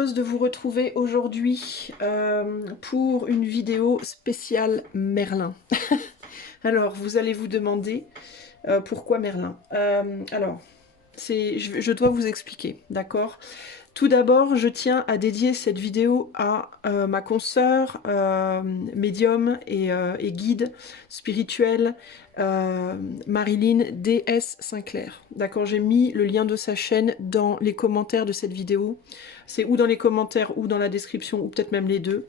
heureuse de vous retrouver aujourd'hui pour une vidéo spéciale Merlin. Alors, vous allez vous demander pourquoi Merlin. Alors, je dois vous expliquer, d'accord? Tout d'abord, je tiens à dédier cette vidéo à ma consoeur, médium et guide spirituel, Marilyn DS Sinclair. D'accord, j'ai mis le lien de sa chaîne dans les commentaires de cette vidéo. C'est ou dans les commentaires ou dans la description, ou peut-être même les deux.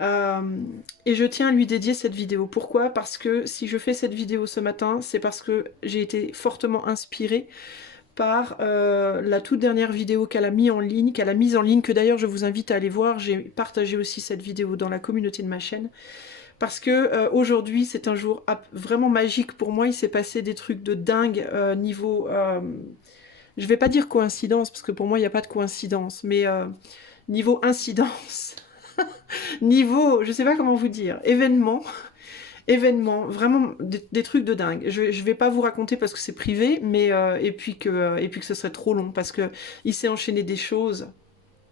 Et je tiens à lui dédier cette vidéo. Pourquoi? Parce que si je fais cette vidéo ce matin, c'est parce que j'ai été fortement inspirée par la toute dernière vidéo qu'elle a mise en ligne, que d'ailleurs je vous invite à aller voir. J'ai partagé aussi cette vidéo dans la communauté de ma chaîne, parce que aujourd'hui c'est un jour vraiment magique pour moi. Il s'est passé des trucs de dingue niveau... je vais pas dire coïncidence, parce que pour moi il n'y a pas de coïncidence, mais niveau incidence, niveau, je sais pas comment vous dire, événements, vraiment des trucs de dingue. Je vais pas vous raconter parce que c'est privé, mais et puis que ce serait trop long, parce que il s'est enchaîné des choses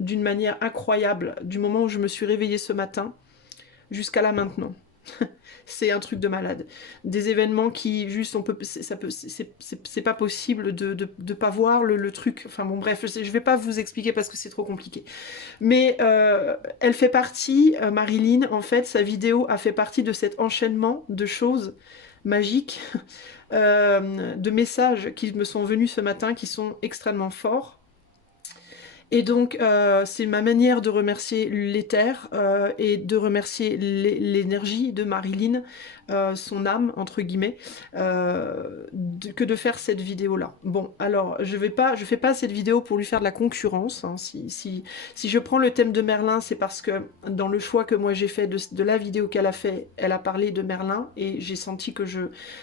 d'une manière incroyable du moment où je me suis réveillée ce matin jusqu'à là maintenant. C'est un truc de malade. Des événements qui juste c'est pas possible de pas voir le truc. Enfin bon bref, je vais pas vous expliquer parce que c'est trop compliqué. Mais elle fait partie, Marilyn, en fait, sa vidéo a fait partie de cet enchaînement de choses magiques, de messages qui me sont venus ce matin, qui sont extrêmement forts. Et donc, c'est ma manière de remercier l'éther et de remercier l'énergie de Marilyn, son âme, entre guillemets, que de faire cette vidéo-là. Bon, alors, je fais pas cette vidéo pour lui faire de la concurrence. Hein. Si je prends le thème de Merlin, c'est parce que dans le choix que moi j'ai fait de la vidéo qu'elle a fait, elle a parlé de Merlin et j'ai senti que je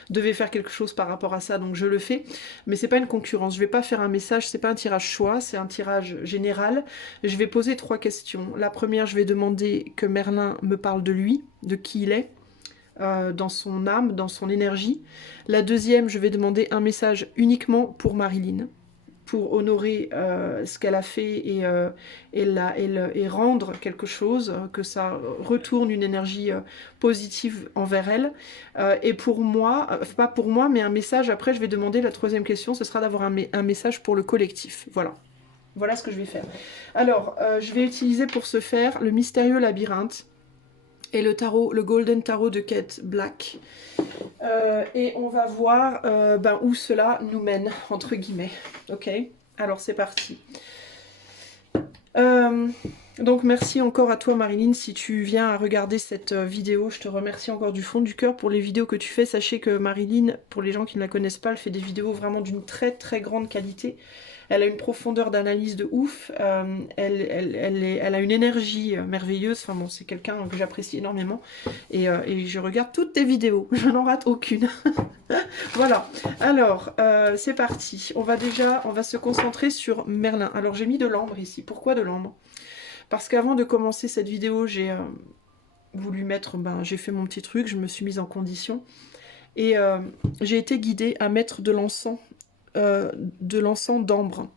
devais faire quelque chose par rapport à ça, donc je le fais. Mais c'est pas une concurrence. Je vais pas faire un message, c'est pas un tirage choix, c'est un tirage général. Je vais poser 3 questions. La première, je vais demander que Merlin me parle de lui, de qui il est, dans son âme, dans son énergie. La deuxième, je vais demander un message uniquement pour Marilyn, pour honorer ce qu'elle a fait et rendre quelque chose, que ça retourne une énergie positive envers elle. Et pour moi, pas pour moi, mais un message, après je vais demander, la troisième question, ce sera d'avoir un message pour le collectif. Voilà. Voilà ce que je vais faire. Alors, je vais utiliser pour ce faire le mystérieux labyrinthe et le tarot, le Golden Tarot de Kate Black. Et on va voir où cela nous mène, entre guillemets. Ok? Alors c'est parti. Donc merci encore à toi Marilyn si tu viens à regarder cette vidéo. Je te remercie encore du fond du cœur pour les vidéos que tu fais. Sachez que Marilyn, pour les gens qui ne la connaissent pas, elle fait des vidéos vraiment d'une très très grande qualité. Elle a une profondeur d'analyse de ouf, elle a une énergie merveilleuse, enfin bon, c'est quelqu'un que j'apprécie énormément, et je regarde toutes tes vidéos, je n'en rate aucune. Voilà, alors, c'est parti, on va se concentrer sur Merlin. Alors j'ai mis de l'ambre ici, pourquoi de l'ambre? Parce qu'avant de commencer cette vidéo, j'ai voulu mettre, j'ai fait mon petit truc, je me suis mise en condition, et j'ai été guidée à mettre de l'encens d'ambre.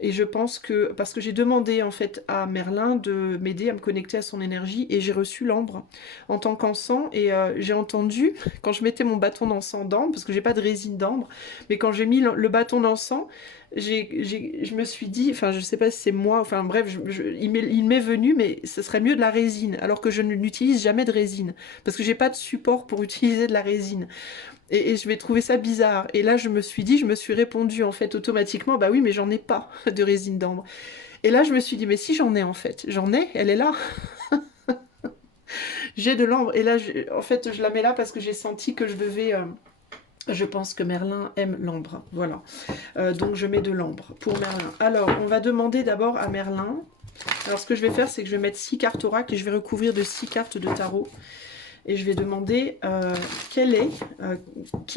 Et je pense que, parce que j'ai demandé en fait à Merlin de m'aider à me connecter à son énergie, et j'ai reçu l'ambre en tant qu'encens, et j'ai entendu, quand je mettais mon bâton d'encens d'ambre, parce que j'ai pas de résine d'ambre, mais quand j'ai mis le bâton d'encens, je me suis dit, enfin je sais pas si c'est moi, enfin bref, il m'est venu, mais ce serait mieux de la résine, alors que je n'utilise jamais de résine, parce que j'ai pas de support pour utiliser de la résine. Et je vais trouver ça bizarre. Et là, je me suis répondu en fait automatiquement, bah oui, mais j'en ai pas de résine d'ambre. Et là, je me suis dit, mais si j'en ai en fait, j'en ai, elle est là. J'ai de l'ambre. Et là, en fait, je la mets là parce que j'ai senti que je devais... je pense que Merlin aime l'ambre. Voilà. Donc, je mets de l'ambre pour Merlin. Alors, on va demander d'abord à Merlin. Alors, ce que je vais faire, c'est que je vais mettre 6 cartes oracle et je vais recouvrir de 6 cartes de tarot. Et je vais demander qui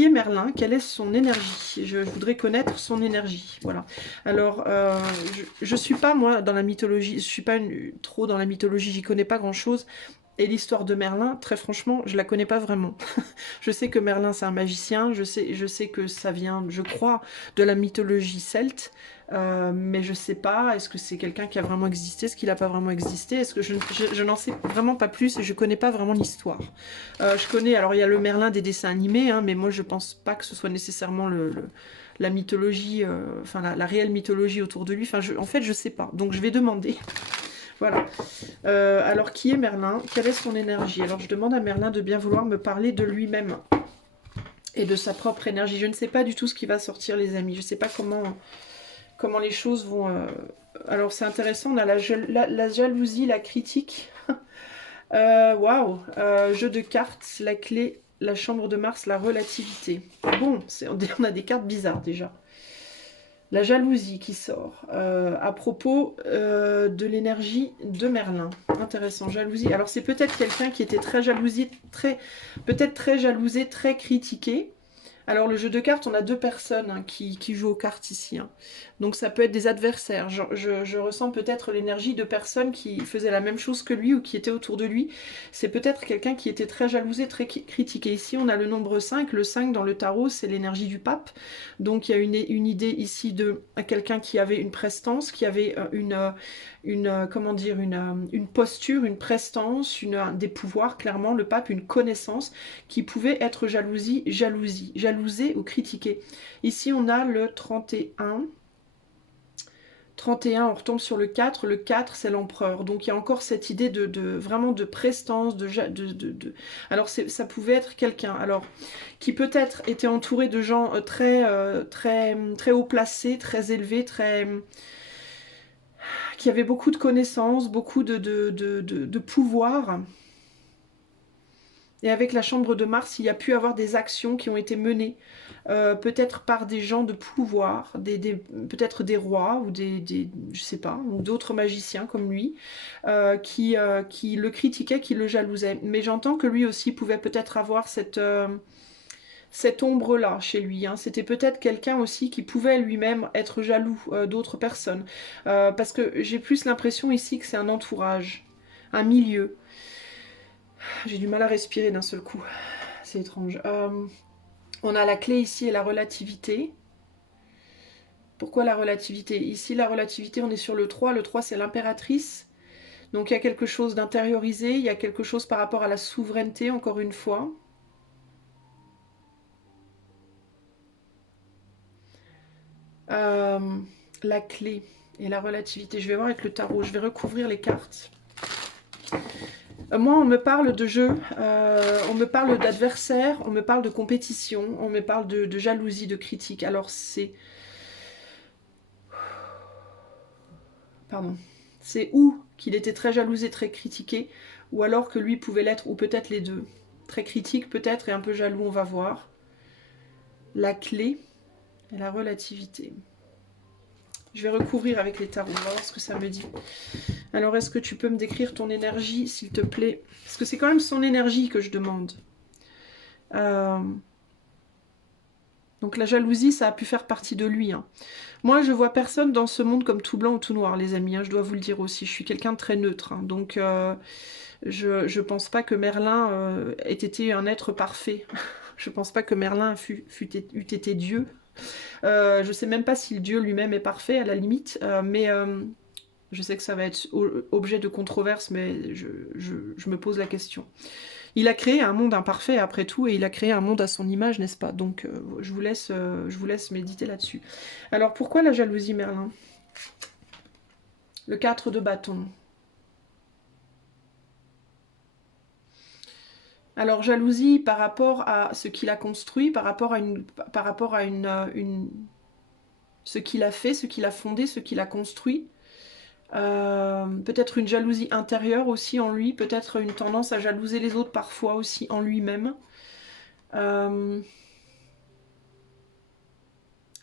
est Merlin, quelle est son énergie. Je voudrais connaître son énergie. Voilà. Alors, je suis pas, moi, dans la mythologie, je suis pas trop dans la mythologie, j'y connais pas grand-chose. Et l'histoire de Merlin, très franchement, je la connais pas vraiment. Je sais que Merlin, c'est un magicien, je sais que ça vient, je crois, de la mythologie celte, mais je sais pas, est-ce que c'est quelqu'un qui a vraiment existé, est-ce qu'il a pas vraiment existé, est-ce que je n'en sais vraiment pas plus et je connais pas vraiment l'histoire. Je connais, alors il y a le Merlin des dessins animés, hein, mais moi je pense pas que ce soit nécessairement la mythologie, enfin la réelle mythologie autour de lui, enfin en fait je sais pas, donc je vais demander. Voilà. Alors, qui est Merlin? Quelle est son énergie? Alors, je demande à Merlin de bien vouloir me parler de lui-même et de sa propre énergie. Je ne sais pas du tout ce qui va sortir, les amis. Je ne sais pas comment les choses vont... Alors, c'est intéressant. On a la jalousie, la critique. Waouh. Jeu de cartes, la clé, la chambre de Mars, la relativité. Bon, on a des cartes bizarres, déjà. La jalousie qui sort. À propos de l'énergie de Merlin. Intéressant, jalousie. Alors c'est peut-être quelqu'un qui était très jalousé, peut-être très jalousé, très critiqué. Alors le jeu de cartes, on a deux personnes hein, qui jouent aux cartes ici. Hein. Donc ça peut être des adversaires. Je ressens peut-être l'énergie de personnes qui faisaient la même chose que lui ou qui étaient autour de lui. C'est peut-être quelqu'un qui était très jalousé, très critiqué. Ici on a le nombre 5. Le 5 dans le tarot, c'est l'énergie du pape. Donc il y a une idée ici de quelqu'un qui avait une prestance, qui avait comment dire, une posture, une prestance, des pouvoirs, clairement, le pape, une connaissance qui pouvait être jalousé ou critiqué. Ici, on a le 31. 31, on retombe sur le 4. Le 4, c'est l'empereur. Donc, il y a encore cette idée vraiment de prestance. Alors, ça pouvait être quelqu'un. Alors, qui peut-être était entouré de gens très haut placés, très élevés, qui avaient beaucoup de connaissances, beaucoup de pouvoir. Et avec la chambre de Mars, il y a pu avoir des actions qui ont été menées, peut-être par des gens de pouvoir, peut-être des rois ou je sais pas, ou d'autres magiciens comme lui, qui le critiquaient, qui le jalousaient. Mais j'entends que lui aussi pouvait peut-être avoir cette ombre-là chez lui. Hein. C'était peut-être quelqu'un aussi qui pouvait lui-même être jaloux d'autres personnes. Parce que j'ai plus l'impression ici que c'est un entourage, un milieu. J'ai du mal à respirer d'un seul coup. C'est étrange. On a la clé ici et la relativité. Pourquoi la relativité? Ici, la relativité, on est sur le 3. Le 3, c'est l'impératrice. Donc, il y a quelque chose d'intériorisé. Il y a quelque chose par rapport à la souveraineté, encore une fois. La clé et la relativité. Je vais voir avec le tarot. Je vais recouvrir les cartes. Moi, on me parle de jeu, on me parle d'adversaire, on me parle de compétition, on me parle de jalousie, de critique. Alors c'est... Pardon. C'est ou qu'il était très jalousé, très critiqué, ou alors que lui pouvait l'être, ou peut-être les deux. Très critique peut-être et un peu jaloux, on va voir. La clé et la relativité. Je vais recouvrir avec les tarots, on va voir ce que ça me dit. Alors, est-ce que tu peux me décrire ton énergie, s'il te plaît? Parce que c'est quand même son énergie que je demande. Donc la jalousie, ça a pu faire partie de lui. Hein. Moi, je vois personne dans ce monde comme tout blanc ou tout noir, les amis. Hein, je dois vous le dire aussi. Je suis quelqu'un de très neutre. Hein, donc, je pense pas que Merlin ait été un être parfait. Je pense pas que Merlin eût été Dieu. Je sais même pas si le Dieu lui-même est parfait, à la limite. Mais je sais que ça va être objet de controverse, mais je me pose la question. Il a créé un monde imparfait après tout, et il a créé un monde à son image, n'est-ce pas? Donc je vous laisse méditer là-dessus. Alors pourquoi la jalousie, Merlin? Le 4 de bâton. Alors jalousie par rapport à ce qu'il a construit, par rapport à ce qu'il a fait, ce qu'il a fondé, ce qu'il a construit. Peut-être une jalousie intérieure aussi en lui, peut-être une tendance à jalouser les autres parfois aussi en lui-même.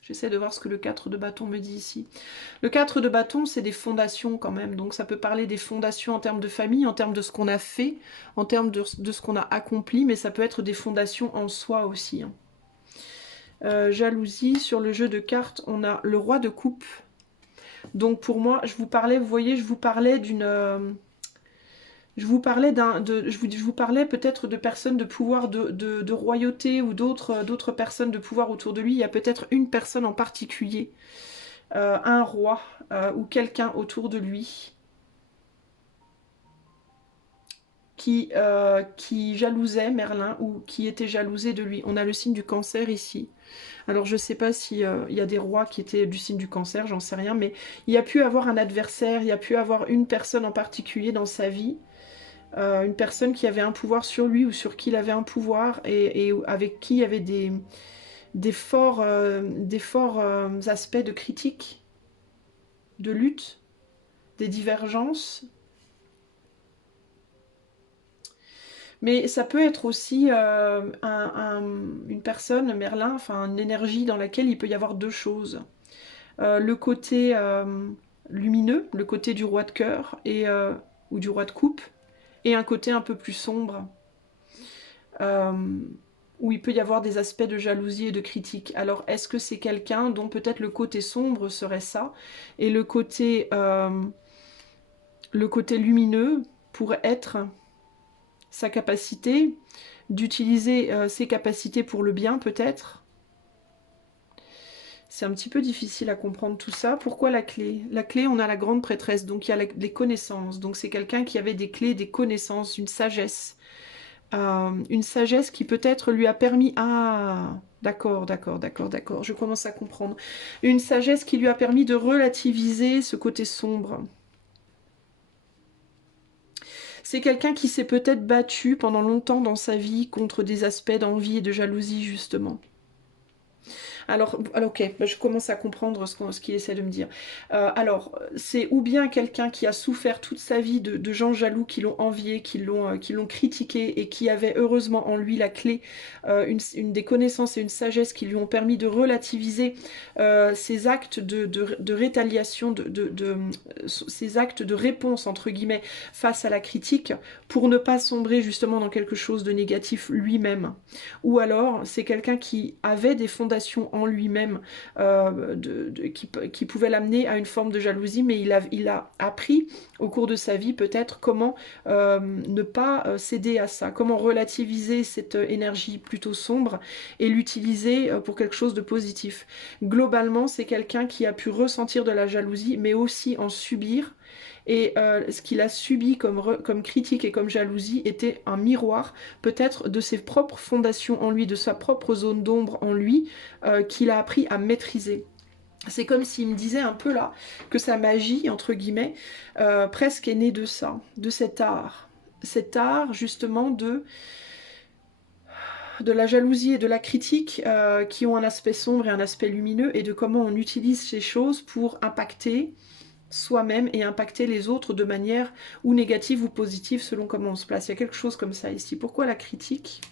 J'essaie de voir ce que le 4 de bâton me dit ici. Le 4 de bâton, c'est des fondations quand même. Donc ça peut parler des fondations en termes de famille, en termes de ce qu'on a fait, en termes de ce qu'on a accompli, mais ça peut être des fondations en soi aussi. Hein. Jalousie, sur le jeu de cartes, on a le roi de coupe. Donc pour moi, je vous parlais, vous voyez, je vous parlais je vous parlais peut-être de personnes de pouvoir de royauté ou d'autres personnes de pouvoir autour de lui. Il y a peut-être une personne en particulier, un roi ou quelqu'un autour de lui qui jalousait Merlin ou qui était jalousé de lui. On a le signe du Cancer ici. Alors je sais pas si il y a des rois qui étaient du signe du Cancer, j'en sais rien, mais il y a pu avoir un adversaire, il y a pu avoir une personne en particulier dans sa vie, une personne qui avait un pouvoir sur lui ou sur qui il avait un pouvoir et avec qui il y avait des forts aspects de critique, de lutte, des divergences. Mais ça peut être aussi une personne, Merlin, enfin une énergie dans laquelle il peut y avoir deux choses. Le côté lumineux, le côté du roi de cœur ou du roi de coupe, et un côté un peu plus sombre, euh, où il peut y avoir des aspects de jalousie et de critique. Alors est-ce que c'est quelqu'un dont peut-être le côté sombre serait ça, et le côté lumineux pourrait être sa capacité d'utiliser ses capacités pour le bien peut-être. C'est un petit peu difficile à comprendre tout ça. Pourquoi la clé? La clé, on a la grande prêtresse, donc il y a les connaissances. Donc c'est quelqu'un qui avait des clés, des connaissances, une sagesse. Une sagesse qui peut-être lui a permis... Ah, d'accord, d'accord, d'accord, d'accord, je commence à comprendre. Une sagesse qui lui a permis de relativiser ce côté sombre. C'est quelqu'un qui s'est peut-être battu pendant longtemps dans sa vie contre des aspects d'envie et de jalousie, justement. Alors ok, bah, je commence à comprendre ce qu'il essaie de me dire. Alors, c'est ou bien quelqu'un qui a souffert toute sa vie de gens jaloux qui l'ont envié, qui l'ont critiqué et qui avait heureusement en lui la clé, une des connaissances et une sagesse qui lui ont permis de relativiser ses actes de rétaliation, ses actes de réponse, entre guillemets, face à la critique, pour ne pas sombrer justement dans quelque chose de négatif lui-même. Ou alors, c'est quelqu'un qui avait des fondations en lui-même qui pouvait l'amener à une forme de jalousie, mais il a appris au cours de sa vie peut-être comment ne pas céder à ça, comment relativiser cette énergie plutôt sombre et l'utiliser pour quelque chose de positif. Globalement, c'est quelqu'un qui a pu ressentir de la jalousie, mais aussi en subir. Et ce qu'il a subi comme critique et comme jalousie était un miroir peut-être de ses propres fondations en lui, de sa propre zone d'ombre en lui, qu'il a appris à maîtriser. C'est comme s'il me disait un peu là que sa magie, entre guillemets, presque est née de ça, de cet art. Cet art justement de la jalousie et de la critique qui ont un aspect sombre et un aspect lumineux, et de comment on utilise ces choses pour impacter soi-même et impacter les autres de manière ou négative ou positive selon comment on se place. Il y a quelque chose comme ça ici. Pourquoi la critique?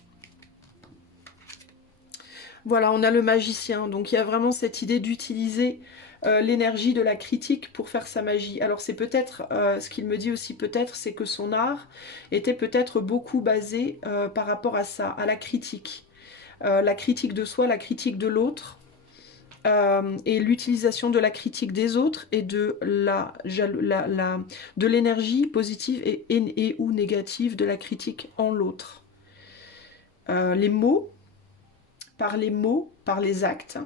Voilà, on a le magicien. Donc il y a vraiment cette idée d'utiliser l'énergie de la critique pour faire sa magie. Alors c'est peut-être, ce qu'il me dit aussi peut-être, c'est que son art était peut-être beaucoup basé par rapport à ça, à la critique. La critique de soi, la critique de l'autre. Et l'utilisation de la critique des autres et de l'énergie positive et ou négative de la critique en l'autre. Les mots, par les actes,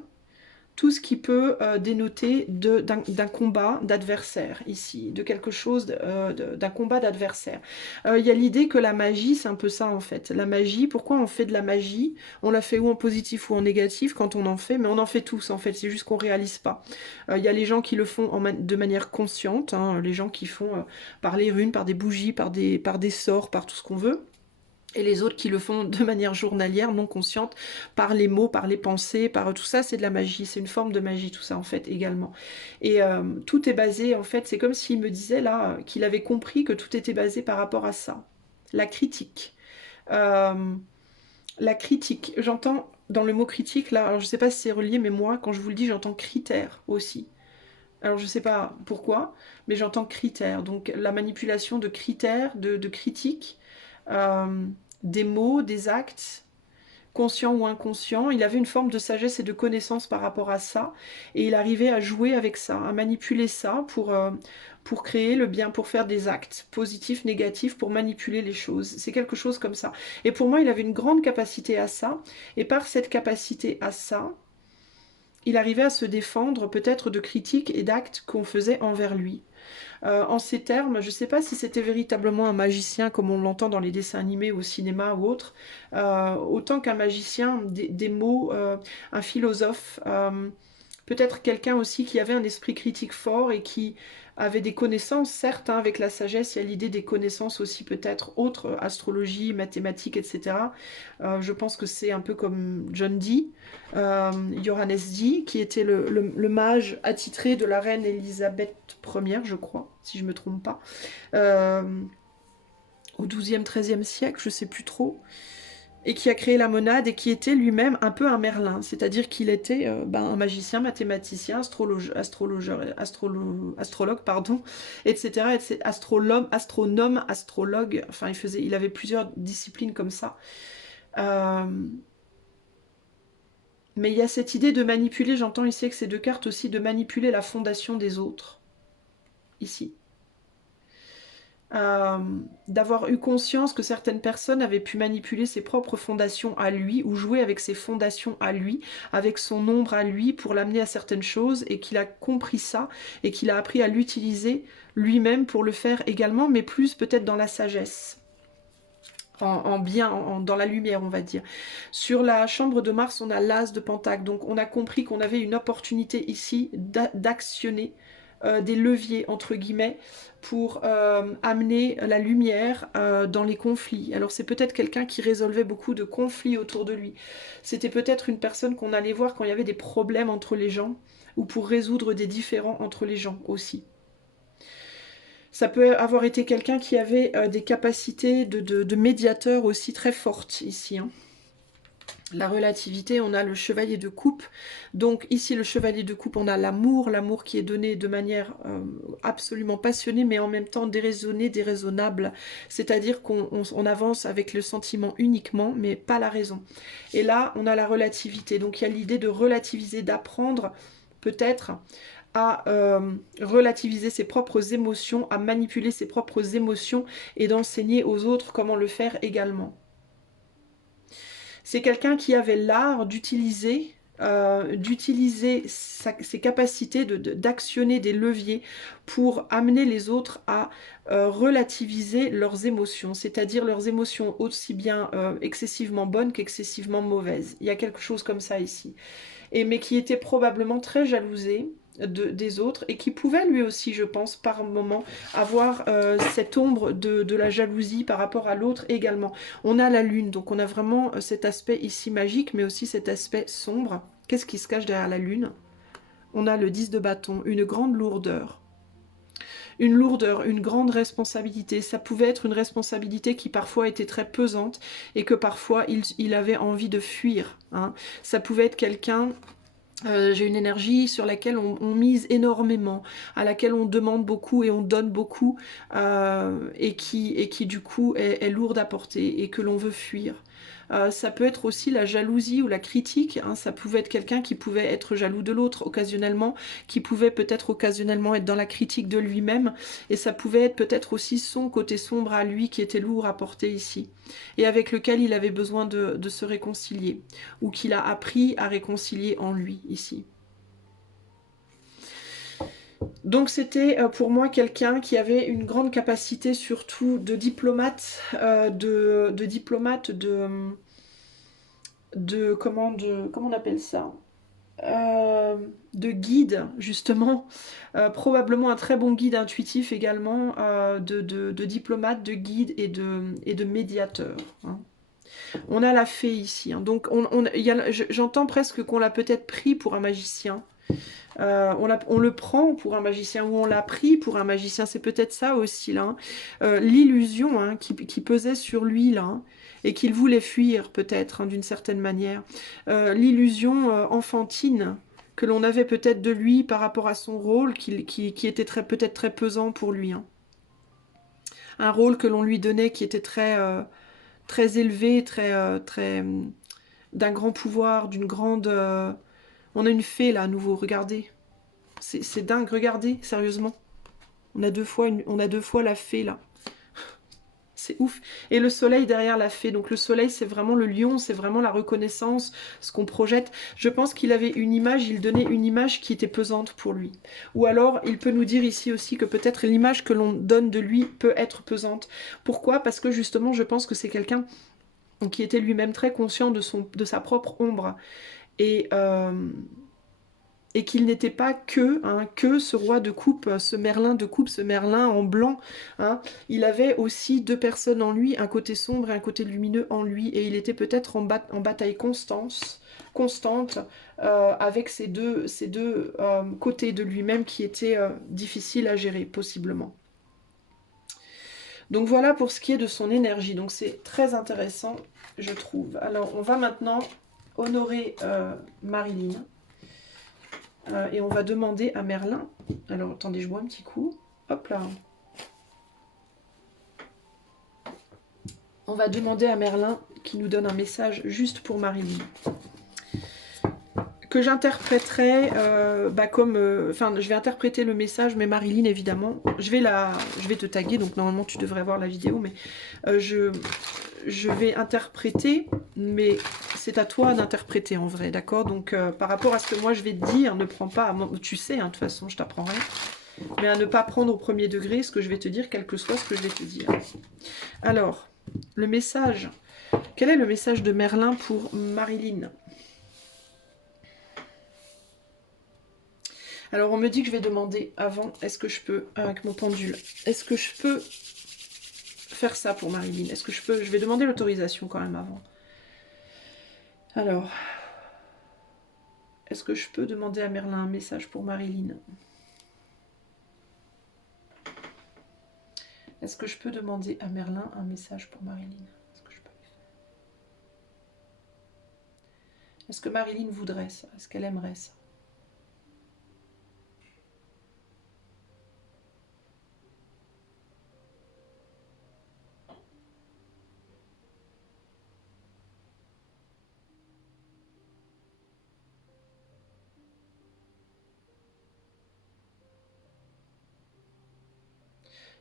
tout ce qui peut dénoter d'un combat d'adversaire ici, de quelque chose, d'un combat d'adversaire. Il y a l'idée que la magie, c'est un peu ça en fait. La magie, pourquoi on fait de la magie? On la fait ou en positif ou en négatif quand on en fait, mais on en fait tous en fait, c'est juste qu'on réalise pas. Il y a les gens qui le font de manière consciente, hein, les gens qui font par les runes, par des bougies, par des sorts, par tout ce qu'on veut. Et les autres qui le font de manière journalière, non consciente, par les mots, par les pensées, par tout ça, c'est de la magie, c'est une forme de magie tout ça en fait également. Et tout est basé en fait, c'est comme s'il me disait là qu'il avait compris que tout était basé par rapport à ça. La critique. Euh, la critique, j'entends dans le mot critique là, alors je sais pas si c'est relié, mais moi quand je vous le dis j'entends critère aussi. Alors je sais pas pourquoi, mais j'entends critères. Donc la manipulation de critères, de critiques, euh, des mots, des actes, conscient ou inconscient, il avait une forme de sagesse et de connaissance par rapport à ça, et il arrivait à jouer avec ça, à manipuler ça pour créer le bien, pour faire des actes positifs, négatifs, pour manipuler les choses. C'est quelque chose comme ça. Et pour moi, il avait une grande capacité à ça, et par cette capacité à ça, il arrivait à se défendre peut-être de critiques et d'actes qu'on faisait envers lui. En ces termes, je ne sais pas si c'était véritablement un magicien comme on l'entend dans les dessins animés au cinéma ou autre, autant qu'un magicien, des mots, un philosophe, peut-être quelqu'un aussi qui avait un esprit critique fort et qui avait des connaissances, certes, hein, avec la sagesse, il y a l'idée des connaissances aussi peut-être autres, astrologie, mathématiques, etc. Je pense que c'est un peu comme John Dee, Johannes Dee, qui était le mage attitré de la reine Elisabeth Ier, je crois, si je ne me trompe pas, euh, au XIIe, XIIIe siècle, je ne sais plus trop, et qui a créé la monade et qui était lui-même un peu un Merlin, c'est-à-dire qu'il était un magicien, mathématicien, astrologue, pardon, etc., astronome, astrologue, enfin il avait plusieurs disciplines comme ça. Mais il y a cette idée de manipuler, j'entends ici avec ces deux cartes aussi, de manipuler la fondation des autres, ici. D'avoir eu conscience que certaines personnes avaient pu manipuler ses propres fondations à lui ou jouer avec ses fondations à lui, avec son ombre à lui pour l'amener à certaines choses et qu'il a compris ça et qu'il a appris à l'utiliser lui-même pour le faire également, mais plus peut-être dans la sagesse. En bien, dans la lumière, on va dire. Sur la chambre de Mars, on a l'as de Pentacle. Donc on a compris qu'on avait une opportunité ici d'actionner des leviers, entre guillemets, pour amener la lumière dans les conflits. Alors c'est peut-être quelqu'un qui résolvait beaucoup de conflits autour de lui. C'était peut-être une personne qu'on allait voir quand il y avait des problèmes entre les gens, ou pour résoudre des différends entre les gens aussi. Ça peut avoir été quelqu'un qui avait des capacités de médiateur aussi très fortes ici. Hein. La relativité, on a le chevalier de coupe. Donc ici, le chevalier de coupe, on a l'amour qui est donné de manière absolument passionnée, mais en même temps déraisonnée, déraisonnable. C'est-à-dire qu'on avance avec le sentiment uniquement, mais pas la raison. Et là, on a la relativité. Donc il y a l'idée de relativiser, d'apprendre peut-être à relativiser ses propres émotions, à manipuler ses propres émotions et d'enseigner aux autres comment le faire également. C'est quelqu'un qui avait l'art d'utiliser ses capacités d'actionner des leviers pour amener les autres à relativiser leurs émotions, c'est-à-dire leurs émotions aussi bien excessivement bonnes qu'excessivement mauvaises. Il y a quelque chose comme ça ici. Mais qui était probablement très jalousé des autres et qui pouvait lui aussi, je pense, par moment avoir cette ombre de la jalousie par rapport à l'autre également. On a la lune, donc on a vraiment cet aspect ici magique, mais aussi cet aspect sombre. Qu'est-ce qui se cache derrière la lune? On a le 10 de bâton, une grande lourdeur. Une lourdeur, une grande responsabilité. Ça pouvait être une responsabilité qui parfois était très pesante et que parfois il avait envie de fuir. Hein. Ça pouvait être quelqu'un... j'ai une énergie sur laquelle on mise énormément, à laquelle on demande beaucoup et on donne beaucoup, et qui du coup est lourde à porter et que l'on veut fuir. Ça peut être aussi la jalousie ou la critique, hein. Ça pouvait être quelqu'un qui pouvait être jaloux de l'autre occasionnellement, qui pouvait peut-être occasionnellement être dans la critique de lui-même, et ça pouvait être peut-être aussi son côté sombre à lui qui était lourd à porter ici, et avec lequel il avait besoin de se réconcilier, ou qu'il a appris à réconcilier en lui ici. Donc c'était pour moi quelqu'un qui avait une grande capacité surtout de diplomate, comment on appelle ça, de guide justement, probablement un très bon guide intuitif également, de diplomate, de guide et de médiateur. Hein. On a la fée ici, hein. Donc j'entends presque qu'on l'a peut-être pris pour un magicien. On le prend pour un magicien ou on l'a pris pour un magicien, c'est peut-être ça aussi là. Hein. L'illusion hein, qui pesait sur lui là, hein, et qu'il voulait fuir peut-être hein, d'une certaine manière. L'illusion enfantine que l'on avait peut-être de lui par rapport à son rôle qui était peut-être très pesant pour lui. Hein. Un rôle que l'on lui donnait qui était très élevé, très d'un grand pouvoir, d'une grande... On a une fée là à nouveau, regardez. C'est dingue, regardez, sérieusement. On a on a deux fois la fée là. C'est ouf. Et le soleil derrière la fée. Donc le soleil, c'est vraiment le lion, c'est vraiment la reconnaissance, ce qu'on projette. Je pense qu'il avait une image, il donnait une image qui était pesante pour lui. Ou alors, il peut nous dire ici aussi que peut-être l'image que l'on donne de lui peut être pesante. Pourquoi? Parce que justement, je pense que c'est quelqu'un qui était lui-même très conscient de sa propre ombre. Et... et qu'il n'était pas que ce roi de coupe, ce Merlin de coupe, ce Merlin en blanc. Hein. Il avait aussi deux personnes en lui, un côté sombre et un côté lumineux en lui, et il était peut-être en bataille constante avec ces deux côtés de lui-même qui étaient difficiles à gérer, possiblement. Donc voilà pour ce qui est de son énergie, donc c'est très intéressant, je trouve. Alors on va maintenant honorer Marilyn. Et on va demander à Merlin. Alors, attendez, je bois un petit coup. Hop là. On va demander à Merlin qui nous donne un message juste pour Marilyn. Que j'interpréterai comme... Enfin, je vais interpréter le message, mais Marilyn, évidemment. Je vais te taguer, donc normalement, tu devrais voir la vidéo, mais je vais interpréter, mais c'est à toi d'interpréter en vrai, d'accord? Donc, par rapport à ce que moi je vais te dire, ne prends pas... Tu sais, hein, de toute façon, je t'apprends rien. Mais à ne pas prendre au premier degré ce que je vais te dire, quel que soit ce que je vais te dire. Alors, le message. Quel est le message de Merlin pour Marilyn? Alors, on me dit que je vais demander avant, est-ce que je peux, avec mon pendule, est-ce que je peux faire ça pour Marilyn? Est-ce que je peux... Je vais demander l'autorisation quand même avant. Alors, est-ce que je peux demander à Merlin un message pour Marilyn? Est-ce que je peux demander à Merlin un message pour Marilyn? Est-ce que je peux le faire? Est-ce que Marilyn voudrait ça? Est-ce qu'elle aimerait ça?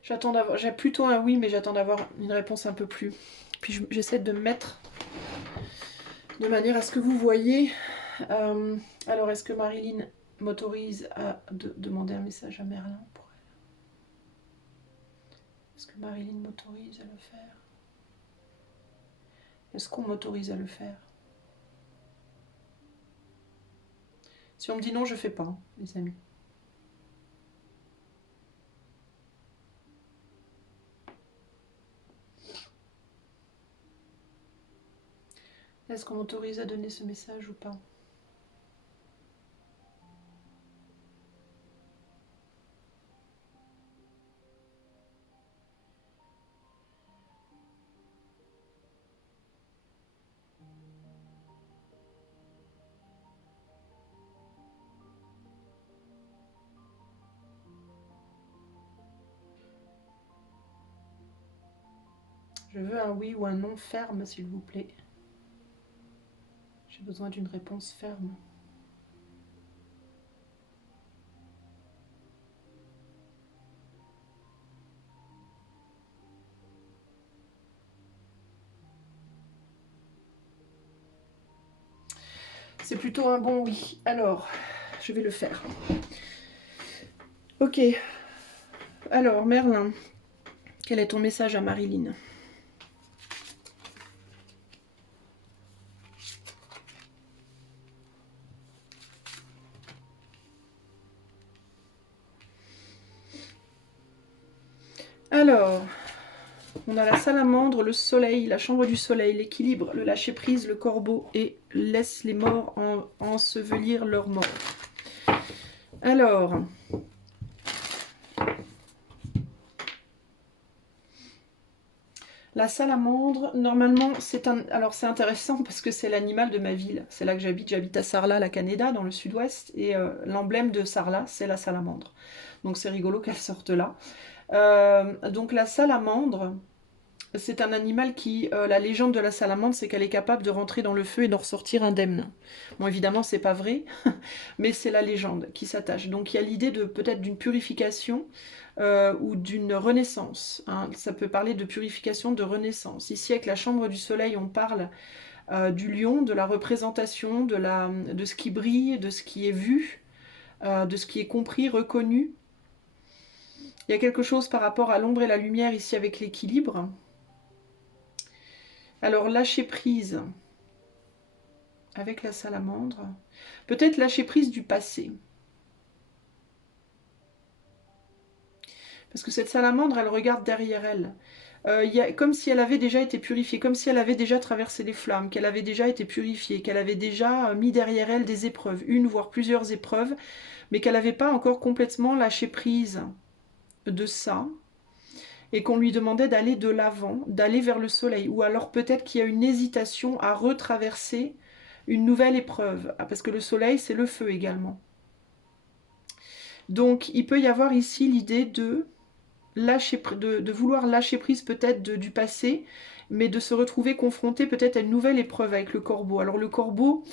J'attends d'avoir... J'ai plutôt un oui, mais j'attends d'avoir une réponse un peu plus. Puis j'essaie de me mettre de manière à ce que vous voyez. Alors, est-ce que Marilyn m'autorise à demander un message à Merlin pour elle? Est-ce que Marilyn m'autorise à le faire? Est-ce qu'on m'autorise à le faire? Si on me dit non, je fais pas, hein, les amis. Est-ce qu'on m'autorise à donner ce message ou pas? Je veux un oui ou un non ferme, s'il vous plaît. J'ai besoin d'une réponse ferme. C'est plutôt un bon oui. Alors, je vais le faire. Ok. Alors, Merlin, quel est ton message à Marilyn? Alors, on a la salamandre, le soleil, la chambre du soleil, l'équilibre, le lâcher-prise, le corbeau et laisse les morts ensevelir leurs morts. Alors, la salamandre, normalement, c'est intéressant parce que c'est l'animal de ma ville. C'est là que j'habite à Sarlat, la Canéda, dans le sud-ouest, et l'emblème de Sarlat, c'est la salamandre. Donc c'est rigolo qu'elle sorte là. Donc la salamandre, c'est un animal qui, la légende de la salamandre, c'est qu'elle est capable de rentrer dans le feu et d'en ressortir indemne. Bon, évidemment, c'est pas vrai, mais c'est la légende qui s'attache. Donc il y a l'idée de peut-être d'une purification ou d'une renaissance, hein. Ça peut parler de purification, de renaissance. Ici, avec la chambre du soleil, on parle du lion, de la représentation, de ce qui brille, de ce qui est vu, de ce qui est compris, reconnu. Il y a quelque chose par rapport à l'ombre et la lumière ici avec l'équilibre. Alors, lâcher prise avec la salamandre. Peut-être lâcher prise du passé. Parce que cette salamandre, elle regarde derrière elle. Comme si elle avait déjà été purifiée, comme si elle avait déjà traversé les flammes, qu'elle avait déjà été purifiée, qu'elle avait déjà mis derrière elle des épreuves, une voire plusieurs épreuves, mais qu'elle n'avait pas encore complètement lâché prise de ça, et qu'on lui demandait d'aller de l'avant, d'aller vers le soleil, ou alors peut-être qu'il y a une hésitation à retraverser une nouvelle épreuve, parce que le soleil, c'est le feu également. Donc, il peut y avoir ici l'idée de vouloir lâcher prise peut-être du passé, mais de se retrouver confronté peut-être à une nouvelle épreuve avec le corbeau. Alors le corbeau,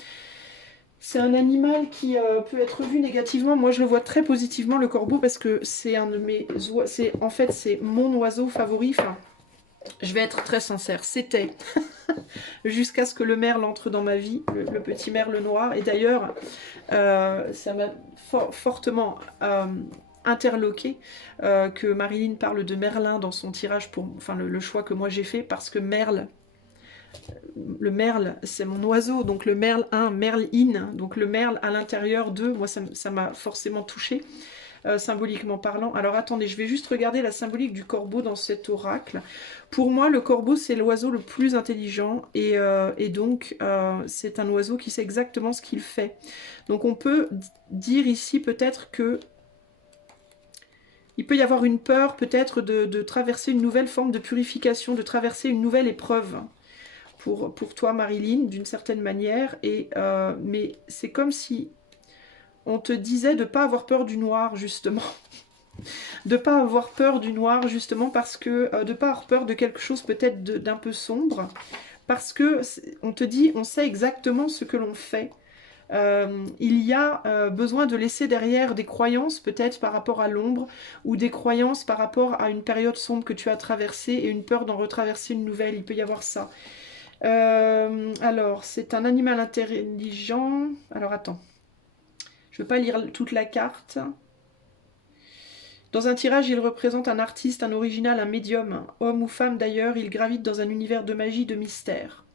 c'est un animal qui peut être vu négativement. Moi, je le vois très positivement, le corbeau, parce que c'est un de mes en fait, c'est mon oiseau favori. Enfin, je vais être très sincère, c'était jusqu'à ce que le merle entre dans ma vie, le petit merle noir. Et d'ailleurs, ça m'a fortement interloqué que Marilyn parle de Merlin dans son tirage, enfin le choix que moi j'ai fait, parce que le merle, c'est mon oiseau, donc le merle 1, merle in, donc le merle à l'intérieur de, moi ça m'a forcément touché, symboliquement parlant. Alors attendez, je vais juste regarder la symbolique du corbeau dans cet oracle. Pour moi, le corbeau, c'est l'oiseau le plus intelligent, et donc c'est un oiseau qui sait exactement ce qu'il fait. Donc on peut dire ici peut-être que il peut y avoir une peur peut-être de traverser une nouvelle forme de purification, de traverser une nouvelle épreuve pour toi, Marilyn, d'une certaine manière. Mais c'est comme si on te disait de ne pas avoir peur du noir, justement. De ne pas avoir peur du noir, justement, parce que de ne pas avoir peur de quelque chose peut-être d'un peu sombre. Parce que on te dit, on sait exactement ce que l'on fait. Il y a besoin de laisser derrière des croyances peut-être par rapport à l'ombre, ou des croyances par rapport à une période sombre que tu as traversée et une peur d'en retraverser une nouvelle. Il peut y avoir ça. Alors, c'est un animal intelligent. Alors, attends. Je ne veux pas lire toute la carte. Dans un tirage, il représente un artiste, un original, un médium, homme ou femme d'ailleurs. Il gravite dans un univers de magie, de mystère.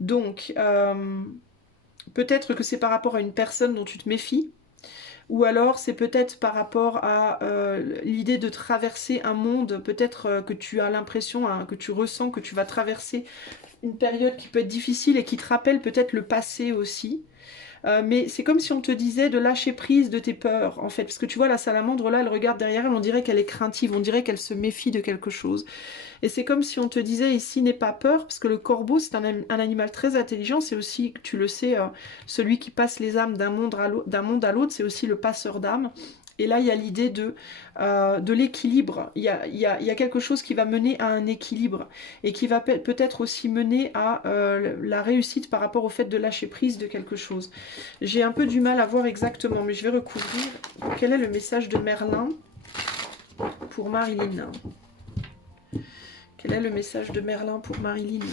Donc, peut-être que c'est par rapport à une personne dont tu te méfies, ou alors c'est peut-être par rapport à l'idée de traverser un monde, peut-être que tu as l'impression, hein, que tu ressens que tu vas traverser une période qui peut être difficile et qui te rappelle peut-être le passé aussi. Mais c'est comme si on te disait de lâcher prise de tes peurs, en fait. Parce que tu vois, la salamandre, là, elle regarde derrière elle, on dirait qu'elle est craintive, on dirait qu'elle se méfie de quelque chose. Et c'est comme si on te disait ici, n'aie pas peur, parce que le corbeau, c'est un animal très intelligent. C'est aussi, tu le sais, celui qui passe les âmes d'un monde à l'autre, c'est aussi le passeur d'âmes. Et là, il y a l'idée de l'équilibre. Il y a quelque chose qui va mener à un équilibre et qui va peut-être aussi mener à la réussite par rapport au fait de lâcher prise de quelque chose. J'ai un peu du mal à voir exactement, mais je vais recouvrir. Quel est le message de Merlin pour Marilyn? Quel est le message de Merlin pour Marilyn?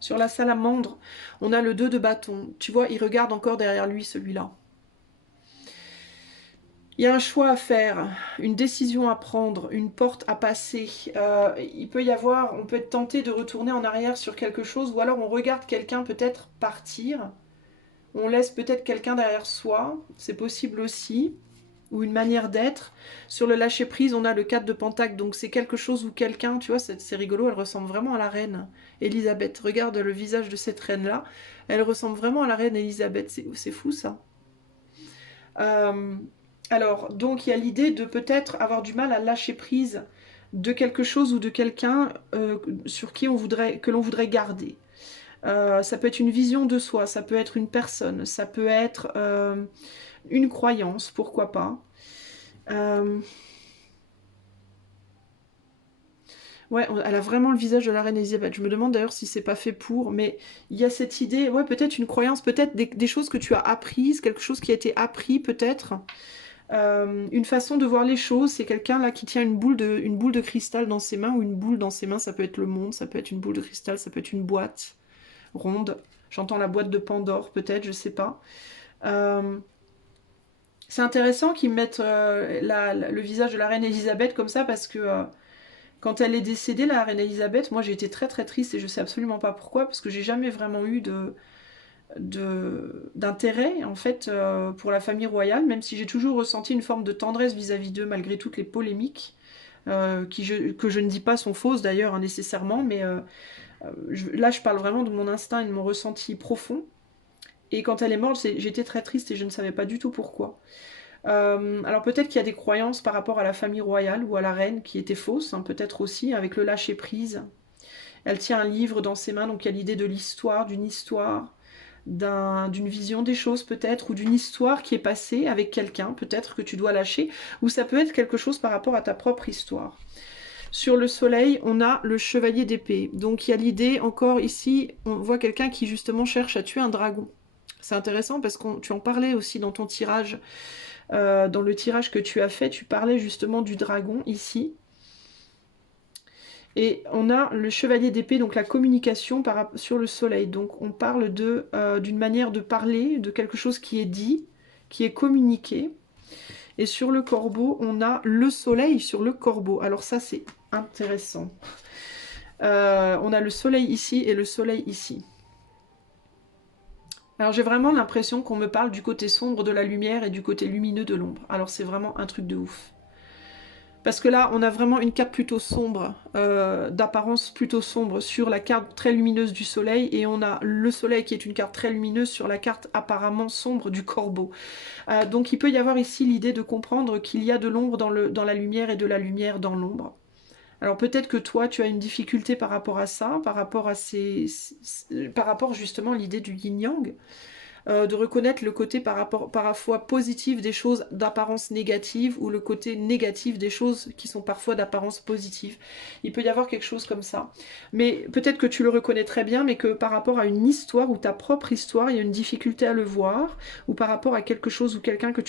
Sur la salamandre, on a le 2 de bâton. Tu vois, il regarde encore derrière lui, celui-là. Il y a un choix à faire, une décision à prendre, une porte à passer. Il peut y avoir, on peut être tenté de retourner en arrière sur quelque chose, ou alors on regarde quelqu'un peut-être partir. On laisse peut-être quelqu'un derrière soi, c'est possible aussi, ou une manière d'être. Sur le lâcher-prise, on a le 4 de Pentacle, donc c'est quelque chose où quelqu'un, tu vois, c'est rigolo, elle ressemble vraiment à la reine Elisabeth. Regarde le visage de cette reine-là, elle ressemble vraiment à la reine Elisabeth, c'est fou ça. Alors, donc il y a l'idée de peut-être avoir du mal à lâcher prise de quelque chose ou de quelqu'un sur qui que l'on voudrait garder. Ça peut être une vision de soi, ça peut être une personne, ça peut être une croyance, pourquoi pas. Ouais, elle a vraiment le visage de la reine Elisabeth. Je me demande d'ailleurs si c'est pas fait pour, mais il y a cette idée, ouais, peut-être une croyance, peut-être des choses que tu as apprises, quelque chose qui a été appris peut-être. Une façon de voir les choses, c'est quelqu'un là qui tient une boule de cristal dans ses mains, ou une boule dans ses mains, ça peut être le monde, ça peut être une boule de cristal, ça peut être une boîte ronde. J'entends la boîte de Pandore peut-être, je sais pas. Euh, c'est intéressant qu'ils mettent le visage de la reine Elisabeth comme ça parce que quand elle est décédée, la reine Elisabeth, moi j'ai été très très triste et je sais absolument pas pourquoi, parce que j'ai jamais vraiment eu d'intérêt en fait pour la famille royale, même si j'ai toujours ressenti une forme de tendresse vis-à-vis d'eux malgré toutes les polémiques, que je ne dis pas sont fausses d'ailleurs hein, nécessairement, mais là je parle vraiment de mon instinct et de mon ressenti profond. Et quand elle est morte, j'étais très triste et je ne savais pas du tout pourquoi. Alors peut-être qu'il y a des croyances par rapport à la famille royale ou à la reine qui étaient fausses, hein, peut-être aussi, avec le lâcher-prise. Elle tient un livre dans ses mains, donc il y a l'idée de l'histoire, d'une histoire, d'une vision des choses peut-être, ou d'une histoire qui est passée avec quelqu'un, peut-être que tu dois lâcher, ou ça peut être quelque chose par rapport à ta propre histoire. Sur le soleil, on a le chevalier d'épée. Donc il y a l'idée, encore ici, on voit quelqu'un qui justement cherche à tuer un dragon. C'est intéressant parce que tu en parlais aussi dans ton tirage, dans le tirage que tu as fait, tu parlais justement du dragon ici. Et on a le chevalier d'épée, donc la communication sur le soleil. Donc on parle d'une manière de parler, de quelque chose qui est dit, qui est communiqué. Et sur le corbeau, on a le soleil sur le corbeau. Alors ça, c'est intéressant. On a le soleil ici et le soleil ici. Alors j'ai vraiment l'impression qu'on me parle du côté sombre de la lumière et du côté lumineux de l'ombre. Alors c'est vraiment un truc de ouf. Parce que là, on a vraiment une carte plutôt sombre, d'apparence plutôt sombre sur la carte très lumineuse du soleil, et on a le soleil qui est une carte très lumineuse sur la carte apparemment sombre du corbeau. Donc il peut y avoir ici l'idée de comprendre qu'il y a de l'ombre dans la lumière et de la lumière dans l'ombre. Alors peut-être que toi, tu as une difficulté par rapport à ça, par rapport justement à l'idée du yin-yang. De reconnaître le côté parfois positif des choses d'apparence négative ou le côté négatif des choses qui sont parfois d'apparence positive. Il peut y avoir quelque chose comme ça. Mais peut-être que tu le reconnais très bien, mais que par rapport à une histoire ou ta propre histoire, il y a une difficulté à le voir, ou par rapport à quelque chose ou quelqu'un que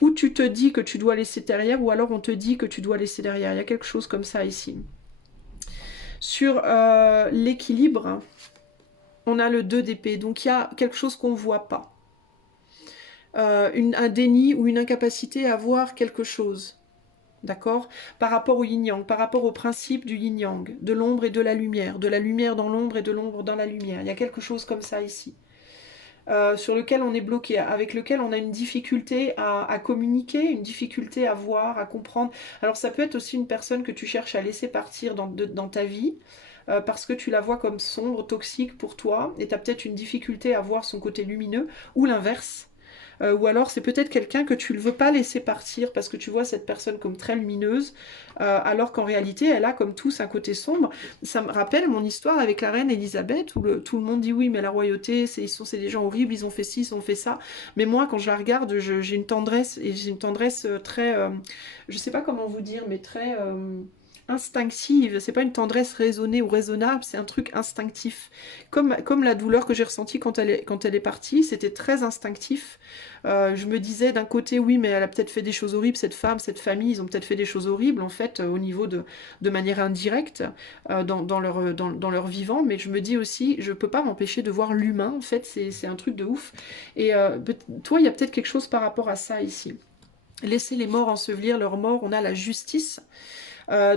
où tu te dis que tu dois laisser derrière, ou alors on te dit que tu dois laisser derrière. Il y a quelque chose comme ça ici. Sur l'équilibre, on a le 2 d'épée, donc il y a quelque chose qu'on ne voit pas. Un déni ou une incapacité à voir quelque chose. D'accord? Par rapport au yin-yang, par rapport au principe du yin-yang, de l'ombre et de la lumière dans l'ombre et de l'ombre dans la lumière. Il y a quelque chose comme ça ici. Sur lequel on est bloqué, avec lequel on a une difficulté à communiquer, une difficulté à voir, à comprendre. Alors ça peut être aussi une personne que tu cherches à laisser partir dans ta vie, parce que tu la vois comme sombre, toxique pour toi, et tu as peut-être une difficulté à voir son côté lumineux, ou l'inverse. Ou alors c'est peut-être quelqu'un que tu ne veux pas laisser partir parce que tu vois cette personne comme très lumineuse, alors qu'en réalité elle a comme tous un côté sombre. Ça me rappelle mon histoire avec la reine Elisabeth où tout le monde dit oui mais la royauté c'est des gens horribles, ils ont fait ci, ils ont fait ça. Mais moi quand je la regarde j'ai une tendresse et j'ai une tendresse très, je sais pas comment vous dire mais très instinctive, c'est pas une tendresse raisonnée ou raisonnable, c'est un truc instinctif. Comme la douleur que j'ai ressentie quand elle est partie, c'était très instinctif. Je me disais d'un côté, oui, mais elle a peut-être fait des choses horribles, cette femme, cette famille, ils ont peut-être fait des choses horribles, en fait, au niveau de manière indirecte, dans leur vivant, mais je me dis aussi, je peux pas m'empêcher de voir l'humain, en fait, c'est un truc de ouf. Et toi, il y a peut-être quelque chose par rapport à ça ici. Laisser les morts ensevelir leurs morts, on a la justice.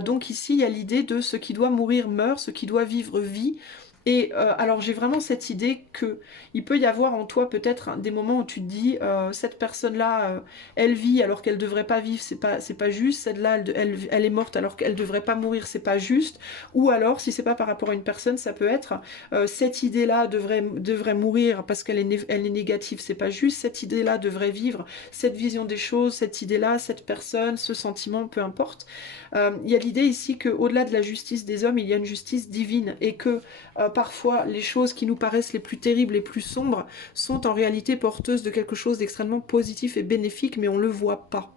Donc ici, il y a l'idée de ce qui doit mourir meurt, ce qui doit vivre vit. Et alors j'ai vraiment cette idée que il peut y avoir en toi peut-être des moments où tu te dis cette personne-là, elle vit alors qu'elle devrait pas vivre, c'est pas juste. Celle-là, elle est morte alors qu'elle devrait pas mourir, c'est pas juste. Ou alors, si c'est pas par rapport à une personne, ça peut être cette idée-là devrait mourir parce elle est négative, c'est pas juste. Cette idée-là devrait vivre, cette vision des choses, cette idée-là, cette personne, ce sentiment, peu importe. Il y a l'idée ici qu'au-delà de la justice des hommes, il y a une justice divine et que parfois les choses qui nous paraissent les plus terribles, les plus sombres, sont en réalité porteuses de quelque chose d'extrêmement positif et bénéfique, mais on ne le voit pas.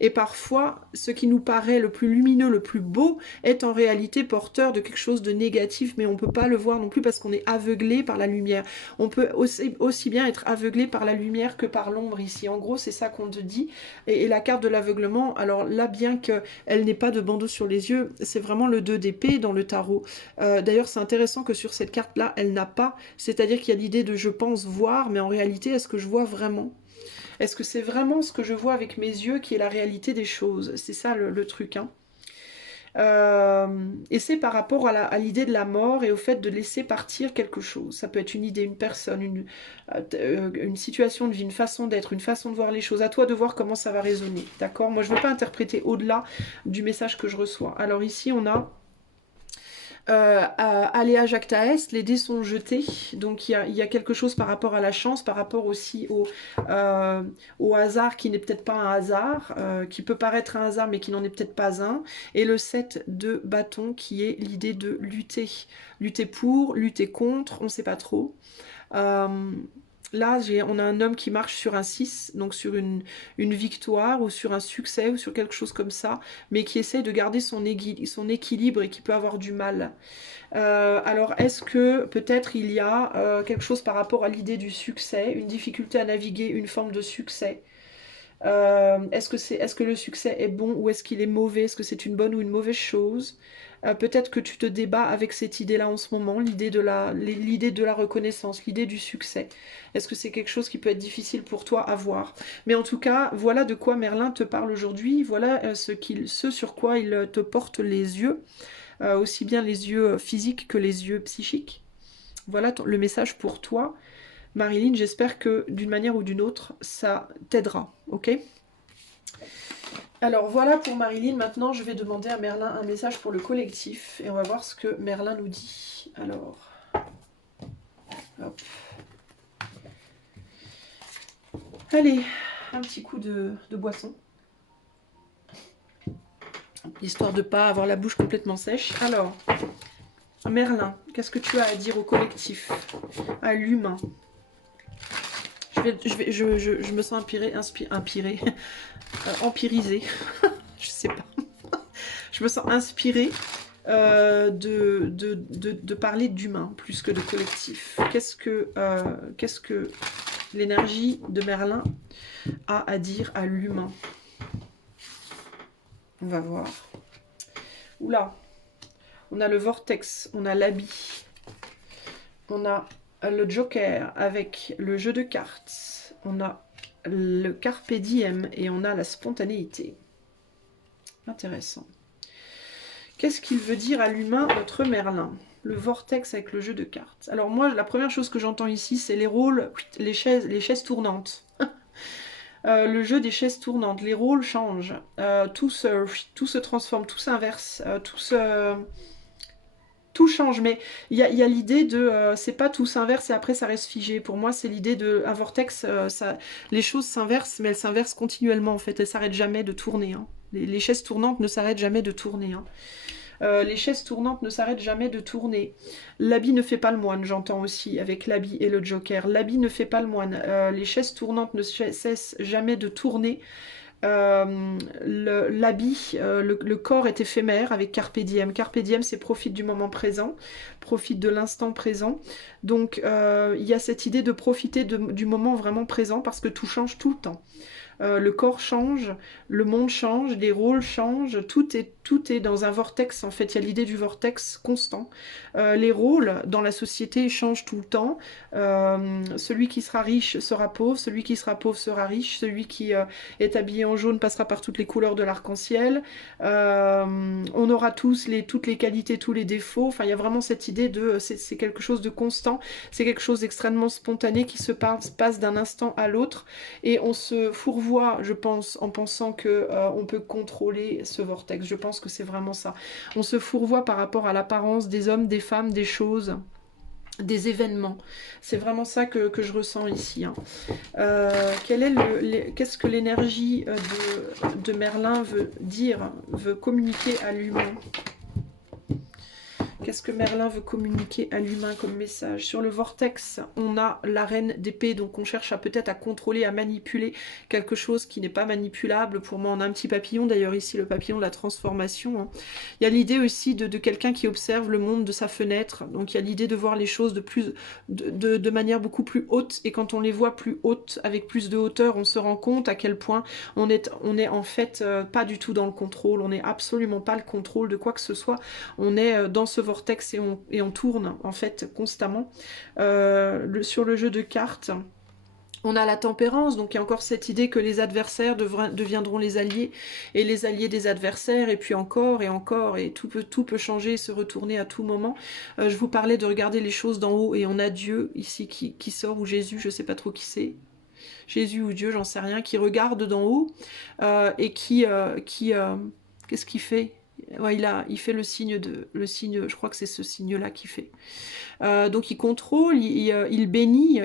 Et parfois, ce qui nous paraît le plus lumineux, le plus beau, est en réalité porteur de quelque chose de négatif, mais on ne peut pas le voir non plus parce qu'on est aveuglé par la lumière. On peut aussi bien être aveuglé par la lumière que par l'ombre ici. En gros, c'est ça qu'on te dit. Et la carte de l'aveuglement, alors là, bien qu'elle n'ait pas de bandeau sur les yeux, c'est vraiment le 2 d'épée dans le tarot. D'ailleurs, c'est intéressant que sur cette carte-là, elle n'a pas, c'est-à-dire qu'il y a l'idée de je pense voir, mais en réalité, est-ce que je vois vraiment? Est-ce que c'est vraiment ce que je vois avec mes yeux qui est la réalité des choses? C'est ça le truc, hein. Et c'est par rapport à l'idée de la mort et au fait de laisser partir quelque chose. Ça peut être une idée, une personne, une situation de vie, une façon d'être, une façon de voir les choses. À toi de voir comment ça va résonner, d'accord? Moi, je ne veux pas interpréter au-delà du message que je reçois. Alors ici, on a Aléa Jacta Est, les dés sont jetés, donc il y a quelque chose par rapport à la chance, par rapport aussi au hasard qui n'est peut-être pas un hasard, qui peut paraître un hasard mais qui n'en est peut-être pas un, et le 7 de bâton qui est l'idée de lutter, lutter pour, lutter contre, on ne sait pas trop. Là, on a un homme qui marche sur un 6, donc sur une victoire ou sur un succès ou sur quelque chose comme ça, mais qui essaie de garder son équilibre et qui peut avoir du mal. Alors, est-ce que peut-être il y a quelque chose par rapport à l'idée du succès, une difficulté à naviguer une forme de succès? Est-ce que le succès est bon ou est-ce qu'il est mauvais? Est-ce que c'est une bonne ou une mauvaise chose? Peut-être que tu te débats avec cette idée-là en ce moment, l'idée de la reconnaissance, l'idée du succès. Est-ce que c'est quelque chose qui peut être difficile pour toi à voir? Mais en tout cas, voilà de quoi Merlin te parle aujourd'hui, voilà ce sur quoi il te porte les yeux, aussi bien les yeux physiques que les yeux psychiques. Voilà le message pour toi. Marilyn, j'espère que d'une manière ou d'une autre, ça t'aidera, ok? Alors voilà pour Marilyn, maintenant je vais demander à Merlin un message pour le collectif et on va voir ce que Merlin nous dit. Alors, hop. Allez, un petit coup de boisson. Histoire de ne pas avoir la bouche complètement sèche. Alors, Merlin, qu'est-ce que tu as à dire au collectif, à l'humain? Je me sens empirisée. Je sais pas. Je me sens inspirée de parler d'humain plus que de collectif. Qu'est-ce que l'énergie de Merlin a à dire à l'humain? On va voir. Oula, on a le vortex, on a l'habit, on a le joker avec le jeu de cartes, on a le carpe diem et on a la spontanéité. Intéressant. Qu'est-ce qu'il veut dire à l'humain, notre Merlin? Le vortex avec le jeu de cartes. Alors moi, la première chose que j'entends ici, c'est les rôles, les chaises tournantes. Le jeu des chaises tournantes, les rôles changent, tout se transforme, tout s'inverse, tout change, mais il y a l'idée de, c'est pas tout s'inverse et après ça reste figé. Pour moi, c'est l'idée de un vortex, les choses s'inversent, mais elles s'inversent continuellement en fait, elles s'arrêtent jamais de tourner. Hein. Les chaises tournantes ne s'arrêtent jamais de tourner. Hein. Les chaises tournantes ne s'arrêtent jamais de tourner. L'habit ne fait pas le moine, j'entends aussi, avec l'habit et le joker. L'habit ne fait pas le moine. Les chaises tournantes ne cessent jamais de tourner. L'habit, le corps est éphémère avec Carpe Diem. Carpe Diem, c'est profite du moment présent, profite de l'instant présent. Donc, il y a cette idée de profiter du moment vraiment présent parce que tout change tout le temps. Le corps change, le monde change, les rôles changent, tout est dans un vortex. En fait, il y a l'idée du vortex constant. Les rôles dans la société changent tout le temps. Celui qui sera riche sera pauvre, celui qui sera pauvre sera riche, celui qui est habillé en jaune passera par toutes les couleurs de l'arc-en-ciel. On aura toutes les qualités, tous les défauts. Enfin, il y a vraiment cette idée de c'est quelque chose de constant, c'est quelque chose d'extrêmement spontané qui se passe d'un instant à l'autre et on se fourvoie, je pense, en pensant que on peut contrôler ce vortex. Je pense que c'est vraiment ça. On se fourvoie par rapport à l'apparence des hommes, des femmes, des choses, des événements. C'est vraiment ça que je ressens ici. Hein. Qu'est-ce que l'énergie de Merlin veut dire, veut communiquer à l'humain? qu'est-ce que Merlin veut communiquer à l'humain comme message? Sur le vortex, on a la reine d'épée, donc on cherche à peut-être à contrôler, à manipuler quelque chose qui n'est pas manipulable. Pour moi, on a un petit papillon, d'ailleurs ici, le papillon de la transformation. Hein. Il y a l'idée aussi de quelqu'un qui observe le monde de sa fenêtre, donc il y a l'idée de voir les choses de manière beaucoup plus haute, et quand on les voit plus hautes, avec plus de hauteur, on se rend compte à quel point on est en fait pas du tout dans le contrôle, on n'est absolument pas le contrôle de quoi que ce soit, on est dans ce vortex et on tourne en fait constamment. Sur le jeu de cartes, on a la tempérance, donc il y a encore cette idée que les adversaires deviendront les alliés, et les alliés des adversaires, et puis encore, et tout peut changer et se retourner à tout moment. Je vous parlais de regarder les choses d'en haut, et on a Dieu ici qui sort, ou Jésus, je sais pas trop qui c'est. Jésus ou Dieu, j'en sais rien, qui regarde d'en haut, et qu'est-ce qu'il fait? Ouais, il fait le signe, je crois que c'est ce signe-là qu'il fait. Donc il contrôle, il bénit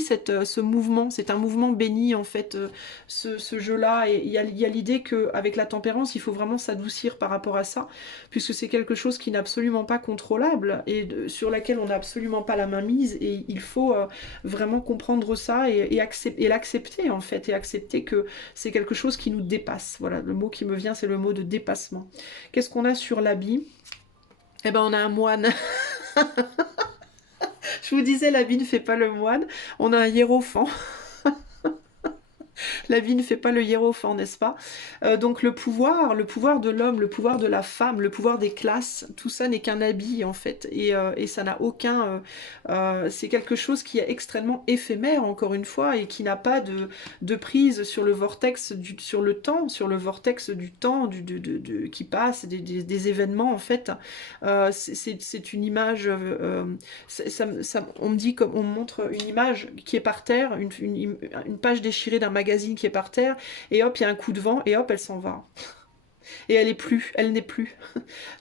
ce mouvement. C'est un mouvement béni en fait, ce jeu-là. Et il y a l'idée qu'avec la tempérance, il faut vraiment s'adoucir par rapport à ça, puisque c'est quelque chose qui n'est absolument pas contrôlable et sur laquelle on n'a absolument pas la main mise. Et il faut vraiment comprendre ça et l'accepter en fait, et accepter que c'est quelque chose qui nous dépasse. Voilà, le mot qui me vient, c'est le mot de dépassement. Qu'est-ce qu'on a sur l'habit? Eh ben on a un moine. Je vous disais, l'habit ne fait pas le moine. On a un hiérophant. La vie ne fait pas le hiérophant, n'est-ce pas? Donc le pouvoir de l'homme, le pouvoir de la femme, le pouvoir des classes, tout ça n'est qu'un habit en fait, et ça n'a aucun... c'est quelque chose qui est extrêmement éphémère, encore une fois, et qui n'a pas de prise sur le vortex, sur le temps, sur le vortex du temps qui passe, des événements en fait. C'est une image... on me dit, comme on me montre une image qui est par terre, une page déchirée d'un magazine qui est par terre, et hop, il y a un coup de vent, et hop, elle s'en va. Et elle n'est plus.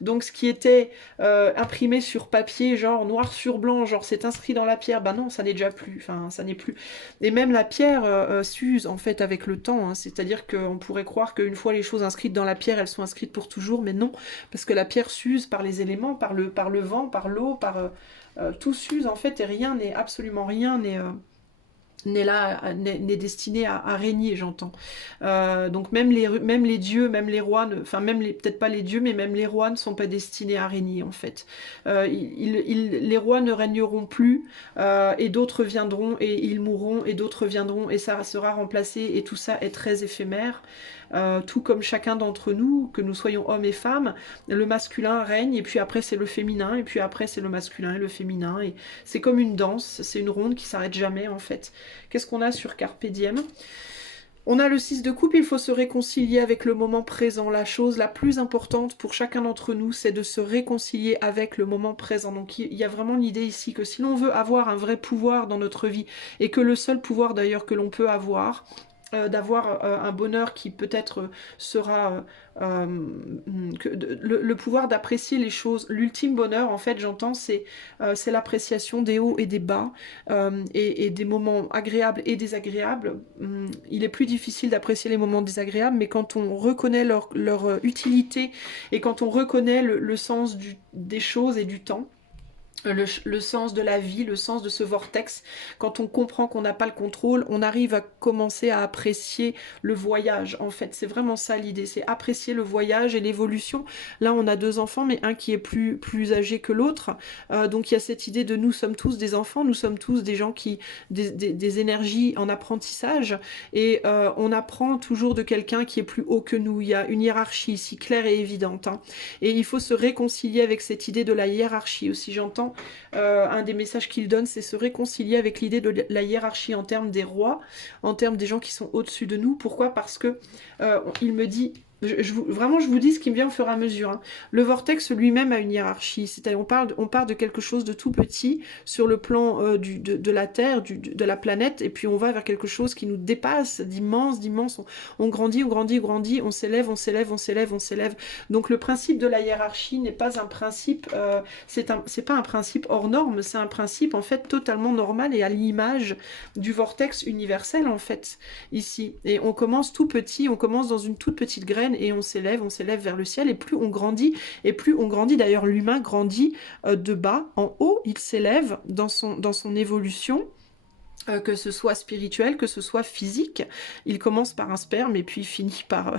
Donc ce qui était imprimé sur papier, genre noir sur blanc, genre c'est inscrit dans la pierre, ben non, ça n'est déjà plus, enfin ça n'est plus. Et même la pierre s'use en fait avec le temps, hein. C'est-à-dire qu'on pourrait croire qu'une fois les choses inscrites dans la pierre, elles sont inscrites pour toujours, mais non, parce que la pierre s'use par les éléments, par le vent, par l'eau, tout s'use en fait, et rien n'est, absolument rien n'est destiné à régner, j'entends. Donc même les dieux, même les rois, enfin même peut-être pas les dieux, mais même les rois ne sont pas destinés à régner en fait. Les rois ne régneront plus, et d'autres viendront et ils mourront, et d'autres viendront et ça sera remplacé, et tout ça est très éphémère. Tout comme chacun d'entre nous, que nous soyons hommes et femmes, le masculin règne, et puis après c'est le féminin, et puis après c'est le masculin et le féminin, et c'est comme une danse, c'est une ronde qui s'arrête jamais en fait. Qu'est-ce qu'on a sur Carpe Diem? On a le 6 de coupe, il faut se réconcilier avec le moment présent. La chose la plus importante pour chacun d'entre nous, c'est de se réconcilier avec le moment présent. Donc il y a vraiment l'idée ici que si l'on veut avoir un vrai pouvoir dans notre vie, et que le seul pouvoir d'ailleurs que l'on peut avoir, d'avoir un bonheur qui peut-être sera le pouvoir d'apprécier les choses, l'ultime bonheur en fait, j'entends, c'est l'appréciation des hauts et des bas, et des moments agréables et désagréables. Il est plus difficile d'apprécier les moments désagréables, mais quand on reconnaît leur utilité, et quand on reconnaît le sens des choses et du temps, le sens de la vie, le sens de ce vortex, quand on comprend qu'on n'a pas le contrôle, on arrive à commencer à apprécier le voyage. En fait, c'est vraiment ça l'idée, c'est apprécier le voyage et l'évolution. Là, on a 2 enfants, mais un qui est plus âgé que l'autre. Donc il y a cette idée de nous sommes tous des enfants, nous sommes tous des gens des énergies en apprentissage, et on apprend toujours de quelqu'un qui est plus haut que nous. Il y a une hiérarchie ici, claire et évidente, hein. Et il faut se réconcilier avec cette idée de la hiérarchie aussi, j'entends. Un des messages qu'il donne, c'est se réconcilier avec l'idée de la hiérarchie en termes des rois, en termes des gens qui sont au-dessus de nous. Pourquoi? Parce que il me dit... Vraiment, je vous dis ce qui me vient au fur et à mesure, hein. Le vortex lui-même a une hiérarchie. C'est-à-dire, on part de quelque chose de tout petit sur le plan de la Terre, de la planète, et puis on va vers quelque chose qui nous dépasse, d'immense. On grandit, on s'élève, on s'élève, on s'élève, on s'élève. Donc le principe de la hiérarchie n'est pas un principe, c'est pas un principe hors norme, c'est un principe en fait totalement normal et à l'image du vortex universel en fait, ici. Et on commence tout petit, on commence dans une toute petite graine, freine et on s'élève vers le ciel, et plus on grandit, d'ailleurs l'humain grandit de bas en haut, il s'élève dans son évolution, que ce soit spirituel, que ce soit physique. Il commence par un sperme et puis finit par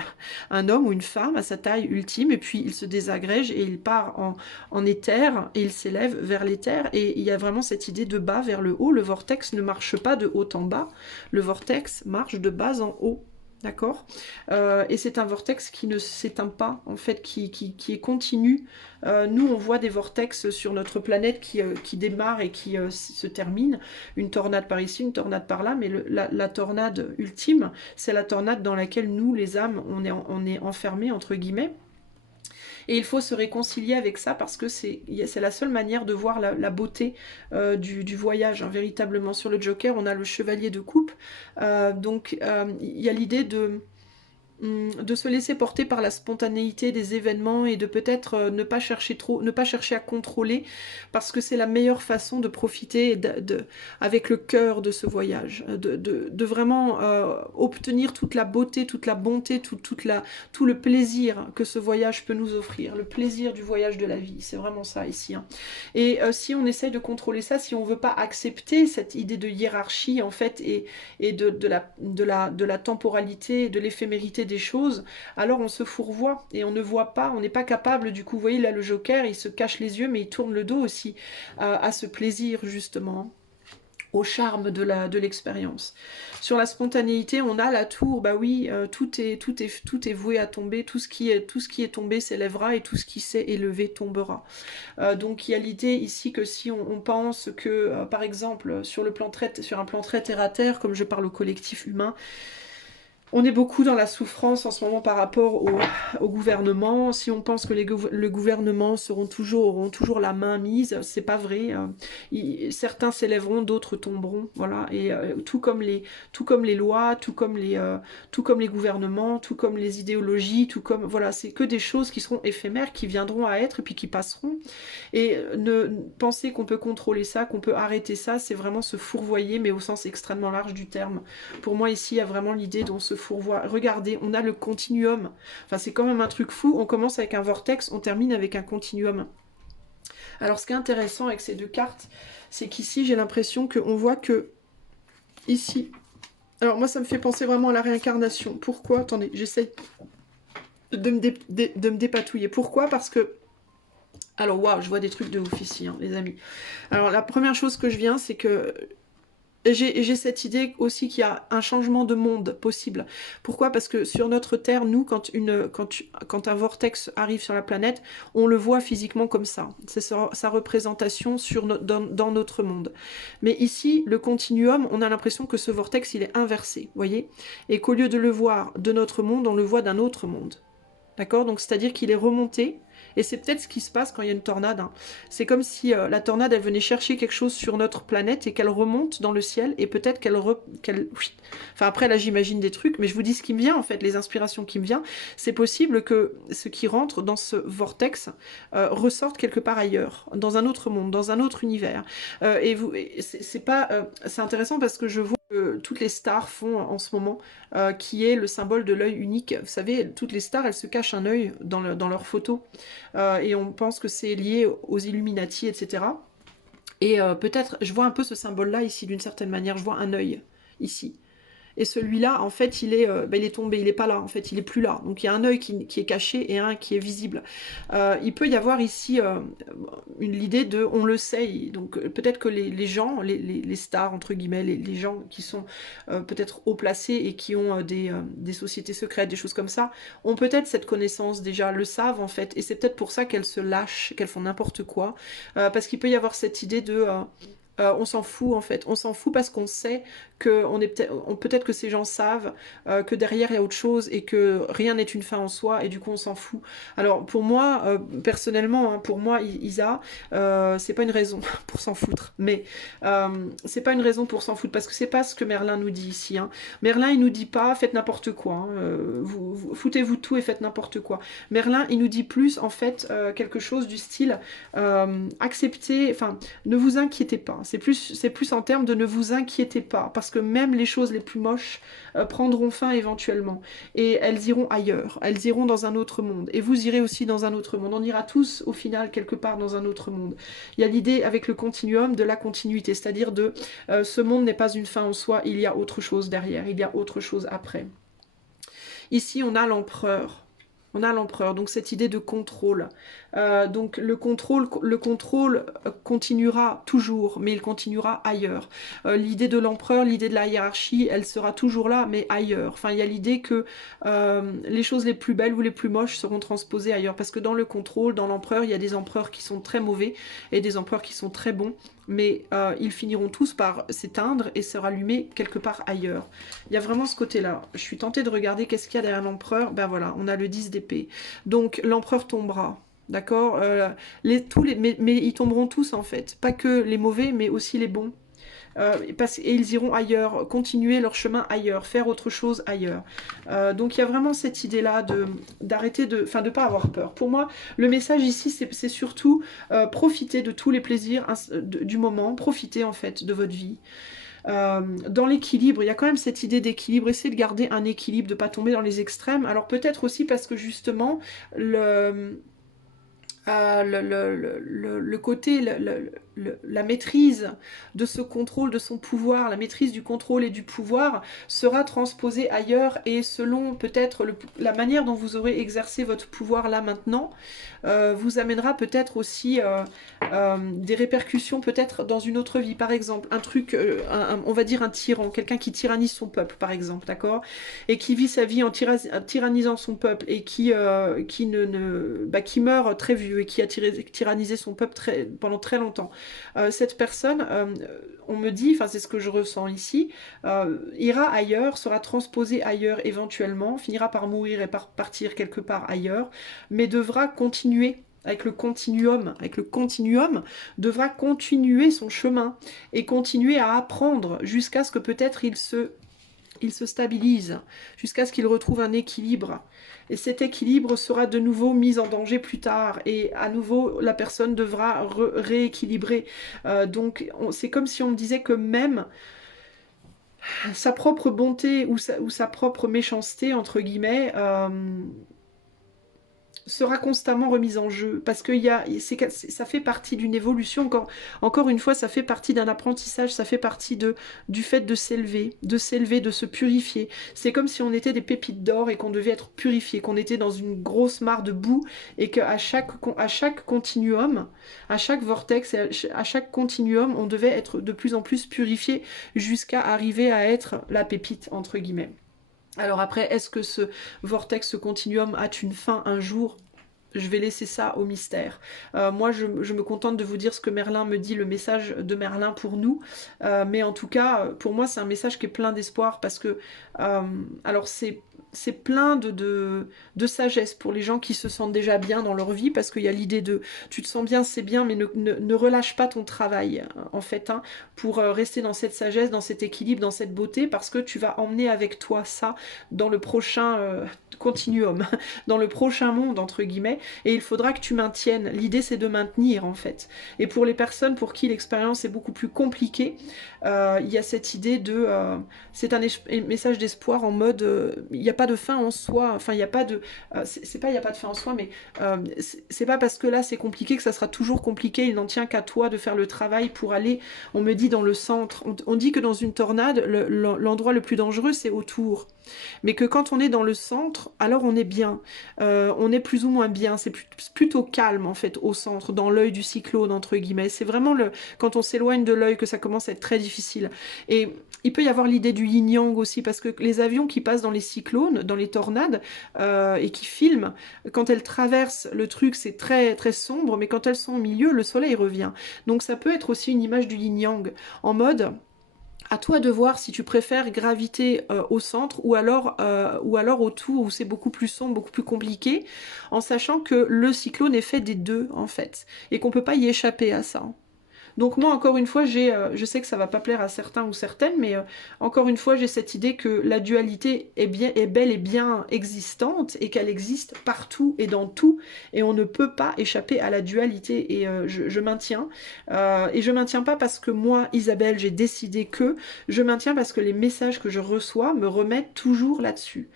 un homme ou une femme à sa taille ultime, et puis il se désagrège et il part en éther et il s'élève vers l'éther, et il y a vraiment cette idée de bas vers le haut. Le vortex ne marche pas de haut en bas, le vortex marche de bas en haut. D'accord, et c'est un vortex qui ne s'éteint pas, en fait, qui est continu. Nous, on voit des vortex sur notre planète qui démarrent et qui se terminent. Une tornade par ici, une tornade par là, mais la tornade ultime, c'est la tornade dans laquelle nous, les âmes, on est enfermés, entre guillemets. Et il faut se réconcilier avec ça, parce que c'est la seule manière de voir la beauté du voyage, hein, véritablement. Sur le Joker, on a le chevalier de coupe. Donc, il y a l'idée de se laisser porter par la spontanéité des événements, et de peut-être ne pas chercher à contrôler, parce que c'est la meilleure façon de profiter avec le cœur de ce voyage, de vraiment obtenir toute la beauté, toute la bonté, tout le plaisir que ce voyage peut nous offrir, le plaisir du voyage de la vie, c'est vraiment ça ici, hein. Et si on essaye de contrôler ça, si on veut pas accepter cette idée de hiérarchie, en fait, et de la temporalité, de l'éphémérité des choses, alors on se fourvoie et on ne voit pas, on n'est pas capable. Du coup, vous voyez là, le Joker, il se cache les yeux, mais il tourne le dos aussi à ce plaisir, justement, au charme de l'expérience. Sur la spontanéité, on a la tour, bah oui, tout est voué à tomber, tout ce qui est tombé s'élèvera, et tout ce qui s'est élevé tombera. Donc il y a l'idée ici que si on pense que, par exemple, sur un plan très terre à terre, comme je parle au collectif humain, on est beaucoup dans la souffrance en ce moment par rapport au gouvernement. Si on pense que le gouvernement auront toujours la main mise, c'est pas vrai. Certains s'élèveront, d'autres tomberont. Voilà. Et tout comme les lois, tout comme les gouvernements, tout comme les idéologies, voilà, c'est que des choses qui seront éphémères, qui viendront à être et puis qui passeront. Et penser qu'on peut contrôler ça, qu'on peut arrêter ça, c'est vraiment se fourvoyer, mais au sens extrêmement large du terme. Pour moi, ici, il y a vraiment l'idée dont se fourvoie. Regardez, on a le continuum. Enfin, c'est quand même un truc fou. On commence avec un vortex, on termine avec un continuum. Alors, ce qui est intéressant avec ces deux cartes, c'est qu'ici, j'ai l'impression qu'on voit que, ici... Alors, moi, ça me fait penser vraiment à la réincarnation. Pourquoi? Attendez, j'essaye de me dépatouiller. Pourquoi? Parce que... Alors, waouh, je vois des trucs de ouf ici, hein, les amis. Alors, la première chose que je viens, c'est que j'ai cette idée aussi qu'il y a un changement de monde possible. Pourquoi? Parce que sur notre Terre, nous, quand un vortex arrive sur la planète, on le voit physiquement comme ça. C'est sa représentation dans notre monde. Mais ici, le continuum, on a l'impression que ce vortex, il est inversé, vous voyez? Et qu'au lieu de le voir de notre monde, on le voit d'un autre monde. D'accord? Donc, c'est-à-dire qu'il est remonté. Et c'est peut-être ce qui se passe quand il y a une tornade, hein. C'est comme si la tornade, elle venait chercher quelque chose sur notre planète et qu'elle remonte dans le ciel, et peut-être Enfin, après, là, j'imagine des trucs, mais je vous dis ce qui me vient, en fait, les inspirations qui me viennent. C'est possible que ce qui rentre dans ce vortex ressorte quelque part ailleurs, dans un autre monde, dans un autre univers. C'est intéressant parce que je vois que toutes les stars font en ce moment, qui est le symbole de l'œil unique. Vous savez, toutes les stars, elles se cachent un œil dans leurs photos. Et on pense que c'est lié aux Illuminati, etc. Et peut-être, je vois un peu ce symbole-là ici, d'une certaine manière, je vois un œil, ici. Et celui-là, en fait, il est tombé, il n'est pas là, en fait, il n'est plus là. Donc il y a un œil qui est caché et un qui est visible. Il peut y avoir ici l'idée de, on le sait, donc peut-être que les gens, les stars, entre guillemets, les gens qui sont peut-être haut placés et qui ont des sociétés secrètes, des choses comme ça, ont peut-être cette connaissance déjà, le savent en fait, et c'est peut-être pour ça qu'elles se lâchent, qu'elles font n'importe quoi, parce qu'il peut y avoir cette idée de... on s'en fout en fait, on s'en fout parce qu'on sait que peut-être que ces gens savent que derrière il y a autre chose et que rien n'est une fin en soi, et du coup on s'en fout. Alors pour moi, personnellement, hein, pour moi Isa, c'est pas une raison pour s'en foutre, mais c'est pas une raison pour s'en foutre, parce que c'est pas ce que Merlin nous dit ici, hein. Merlin il nous dit pas faites n'importe quoi, hein, foutez-vous de tout et faites n'importe quoi. Merlin il nous dit plus en fait quelque chose du style acceptez, enfin ne vous inquiétez pas. C'est plus en termes de ne vous inquiétez pas, parce parce que même les choses les plus moches prendront fin éventuellement. Et elles iront ailleurs, elles iront dans un autre monde. Et vous irez aussi dans un autre monde. On ira tous au final quelque part dans un autre monde. Il y a l'idée avec le continuum de la continuité, c'est-à-dire de ce monde n'est pas une fin en soi, il y a autre chose derrière, il y a autre chose après. Ici, on a l'empereur. On a l'empereur, donc cette idée de contrôle. Donc le contrôle continuera toujours, mais il continuera ailleurs. L'idée de l'empereur, l'idée de la hiérarchie, elle sera toujours là, mais ailleurs. Enfin, il y a l'idée que les choses les plus belles ou les plus moches seront transposées ailleurs. Parce que dans le contrôle, dans l'empereur, il y a des empereurs qui sont très mauvais et des empereurs qui sont très bons. Mais ils finiront tous par s'éteindre et se rallumer quelque part ailleurs. Il y a vraiment ce côté-là. Je suis tentée de regarder qu'est-ce qu'il y a derrière l'empereur. Ben voilà, on a le 10 d'épée. Donc l'empereur tombera. D'accord, mais ils tomberont tous en fait. Pas que les mauvais, mais aussi les bons. Et ils iront ailleurs, continuer leur chemin ailleurs, faire autre chose ailleurs. Donc il y a vraiment cette idée-là d'arrêter de pas avoir peur. Pour moi, le message ici, c'est surtout profiter de tous les plaisirs du moment, profiter en fait de votre vie. Dans l'équilibre, il y a quand même cette idée d'équilibre, essayer de garder un équilibre, de ne pas tomber dans les extrêmes. Alors peut-être aussi parce que justement, le côté, la maîtrise de ce contrôle, de son pouvoir, la maîtrise du contrôle et du pouvoir sera transposée ailleurs et selon peut-être la manière dont vous aurez exercé votre pouvoir là maintenant, vous amènera peut-être aussi des répercussions peut-être dans une autre vie. Par exemple, un truc, on va dire un tyran, quelqu'un qui tyrannise son peuple par exemple, d'accord, et qui vit sa vie en tyrannisant son peuple et qui meurt très vieux et qui a tyrannisé son peuple pendant très longtemps. Cette personne, on me dit, enfin c'est ce que je ressens ici, ira ailleurs, sera transposée ailleurs éventuellement, finira par mourir et par partir quelque part ailleurs, mais devra continuer avec le continuum, devra continuer son chemin et continuer à apprendre jusqu'à ce que peut-être il se stabilise, jusqu'à ce qu'il retrouve un équilibre. Et cet équilibre sera de nouveau mis en danger plus tard. Et à nouveau, la personne devra rééquilibrer. Donc, c'est comme si on me disait que même sa propre bonté ou sa propre méchanceté, entre guillemets, sera constamment remise en jeu parce que ça fait partie d'une évolution, encore une fois ça fait partie d'un apprentissage, ça fait partie du fait de s'élever, de se purifier. C'est comme si on était des pépites d'or et qu'on devait être purifié, qu'on était dans une grosse mare de boue et qu'à chaque continuum, à chaque vortex, à chaque continuum, on devait être de plus en plus purifié jusqu'à arriver à être la pépite entre guillemets. Alors après, est-ce que ce vortex, ce continuum a une fin un jour ? Je vais laisser ça au mystère. Moi, je me contente de vous dire ce que Merlin me dit, le message de Merlin pour nous. Mais en tout cas, pour moi, c'est un message qui est plein d'espoir parce que, alors c'est plein de sagesse pour les gens qui se sentent déjà bien dans leur vie parce qu'il y a l'idée de tu te sens bien, c'est bien, mais ne relâche pas ton travail en fait pour rester dans cette sagesse, dans cet équilibre, dans cette beauté parce que tu vas emmener avec toi ça dans le prochain continuum, dans le prochain monde entre guillemets et il faudra que tu maintiennes. L'idée c'est de maintenir en fait. Et pour les personnes pour qui l'expérience est beaucoup plus compliquée, il y a cette idée de c'est un message d'espoir en mode il n'y a pas de fin en soi, enfin il n'y a pas de c'est pas il n'y a pas de fin en soi mais c'est pas parce que là c'est compliqué que ça sera toujours compliqué, il n'en tient qu'à toi de faire le travail pour aller, on me dit dans le centre, on dit que dans une tornade l'endroit le plus dangereux c'est autour, mais que quand on est dans le centre alors on est bien, on est plus ou moins bien, c'est plutôt calme en fait au centre, dans l'œil du cyclone entre guillemets, c'est vraiment quand on s'éloigne de l'œil que ça commence à être très difficile. Et il peut y avoir l'idée du yin-yang aussi, parce que les avions qui passent dans les cyclones, dans les tornades, et qui filment, quand elles traversent le truc, c'est très, très sombre, mais quand elles sont au milieu, le soleil revient. Donc ça peut être aussi une image du yin-yang, en mode... À toi de voir si tu préfères graviter au centre ou alors autour où c'est beaucoup plus sombre, beaucoup plus compliqué, en sachant que le cyclone est fait des deux en fait, et qu'on peut pas y échapper à ça. Donc moi, encore une fois, je sais que ça va pas plaire à certains ou certaines, mais encore une fois, j'ai cette idée que la dualité est bel et bien existante et qu'elle existe partout et dans tout, et on ne peut pas échapper à la dualité. Et je maintiens. Et je maintiens pas parce que moi, Isabelle, j'ai décidé que, je maintiens parce que les messages que je reçois me remettent toujours là-dessus.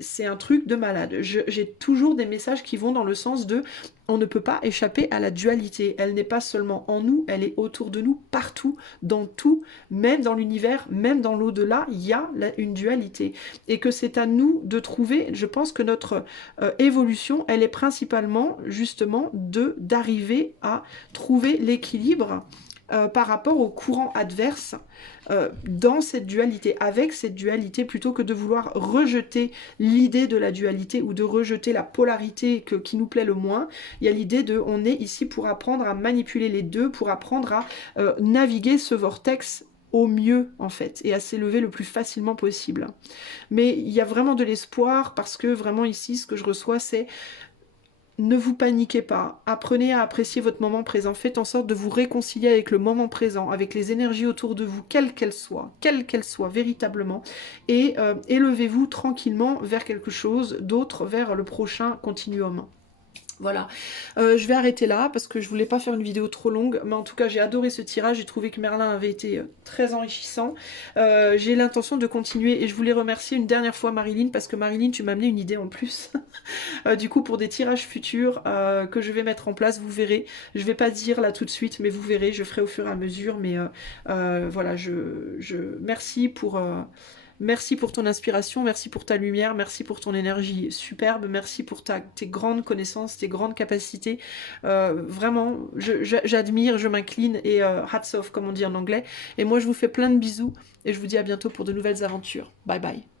C'est un truc de malade. J'ai toujours des messages qui vont dans le sens de on ne peut pas échapper à la dualité. Elle n'est pas seulement en nous, elle est autour de nous, partout, dans tout, même dans l'univers, même dans l'au-delà, il y a une dualité. Et que c'est à nous de trouver, je pense que notre évolution, elle est principalement justement d'arriver à trouver l'équilibre par rapport au courant adverse dans cette dualité, avec cette dualité, plutôt que de vouloir rejeter l'idée de la dualité ou de rejeter la polarité qui nous plaît le moins. Il y a l'idée de on est ici pour apprendre à manipuler les deux, pour apprendre à naviguer ce vortex au mieux en fait, et à s'élever le plus facilement possible. Mais il y a vraiment de l'espoir, parce que vraiment ici ce que je reçois c'est: ne vous paniquez pas, apprenez à apprécier votre moment présent, faites en sorte de vous réconcilier avec le moment présent, avec les énergies autour de vous, quelles qu'elles soient véritablement, et élevez-vous tranquillement vers quelque chose d'autre, vers le prochain continuum. Voilà, je vais arrêter là parce que je voulais pas faire une vidéo trop longue, mais en tout cas j'ai adoré ce tirage, j'ai trouvé que Merlin avait été très enrichissant. J'ai l'intention de continuer et je voulais remercier une dernière fois Marilyn, parce que Marilyn, tu m'as amené une idée en plus. Du coup pour des tirages futurs que je vais mettre en place, vous verrez. Je vais pas dire là tout de suite, mais vous verrez, je ferai au fur et à mesure. Mais voilà, merci pour ton inspiration, merci pour ta lumière, merci pour ton énergie superbe, merci pour tes grandes connaissances, tes grandes capacités. Vraiment, j'admire, je m'incline et hats off comme on dit en anglais. Et moi je vous fais plein de bisous et je vous dis à bientôt pour de nouvelles aventures. Bye bye.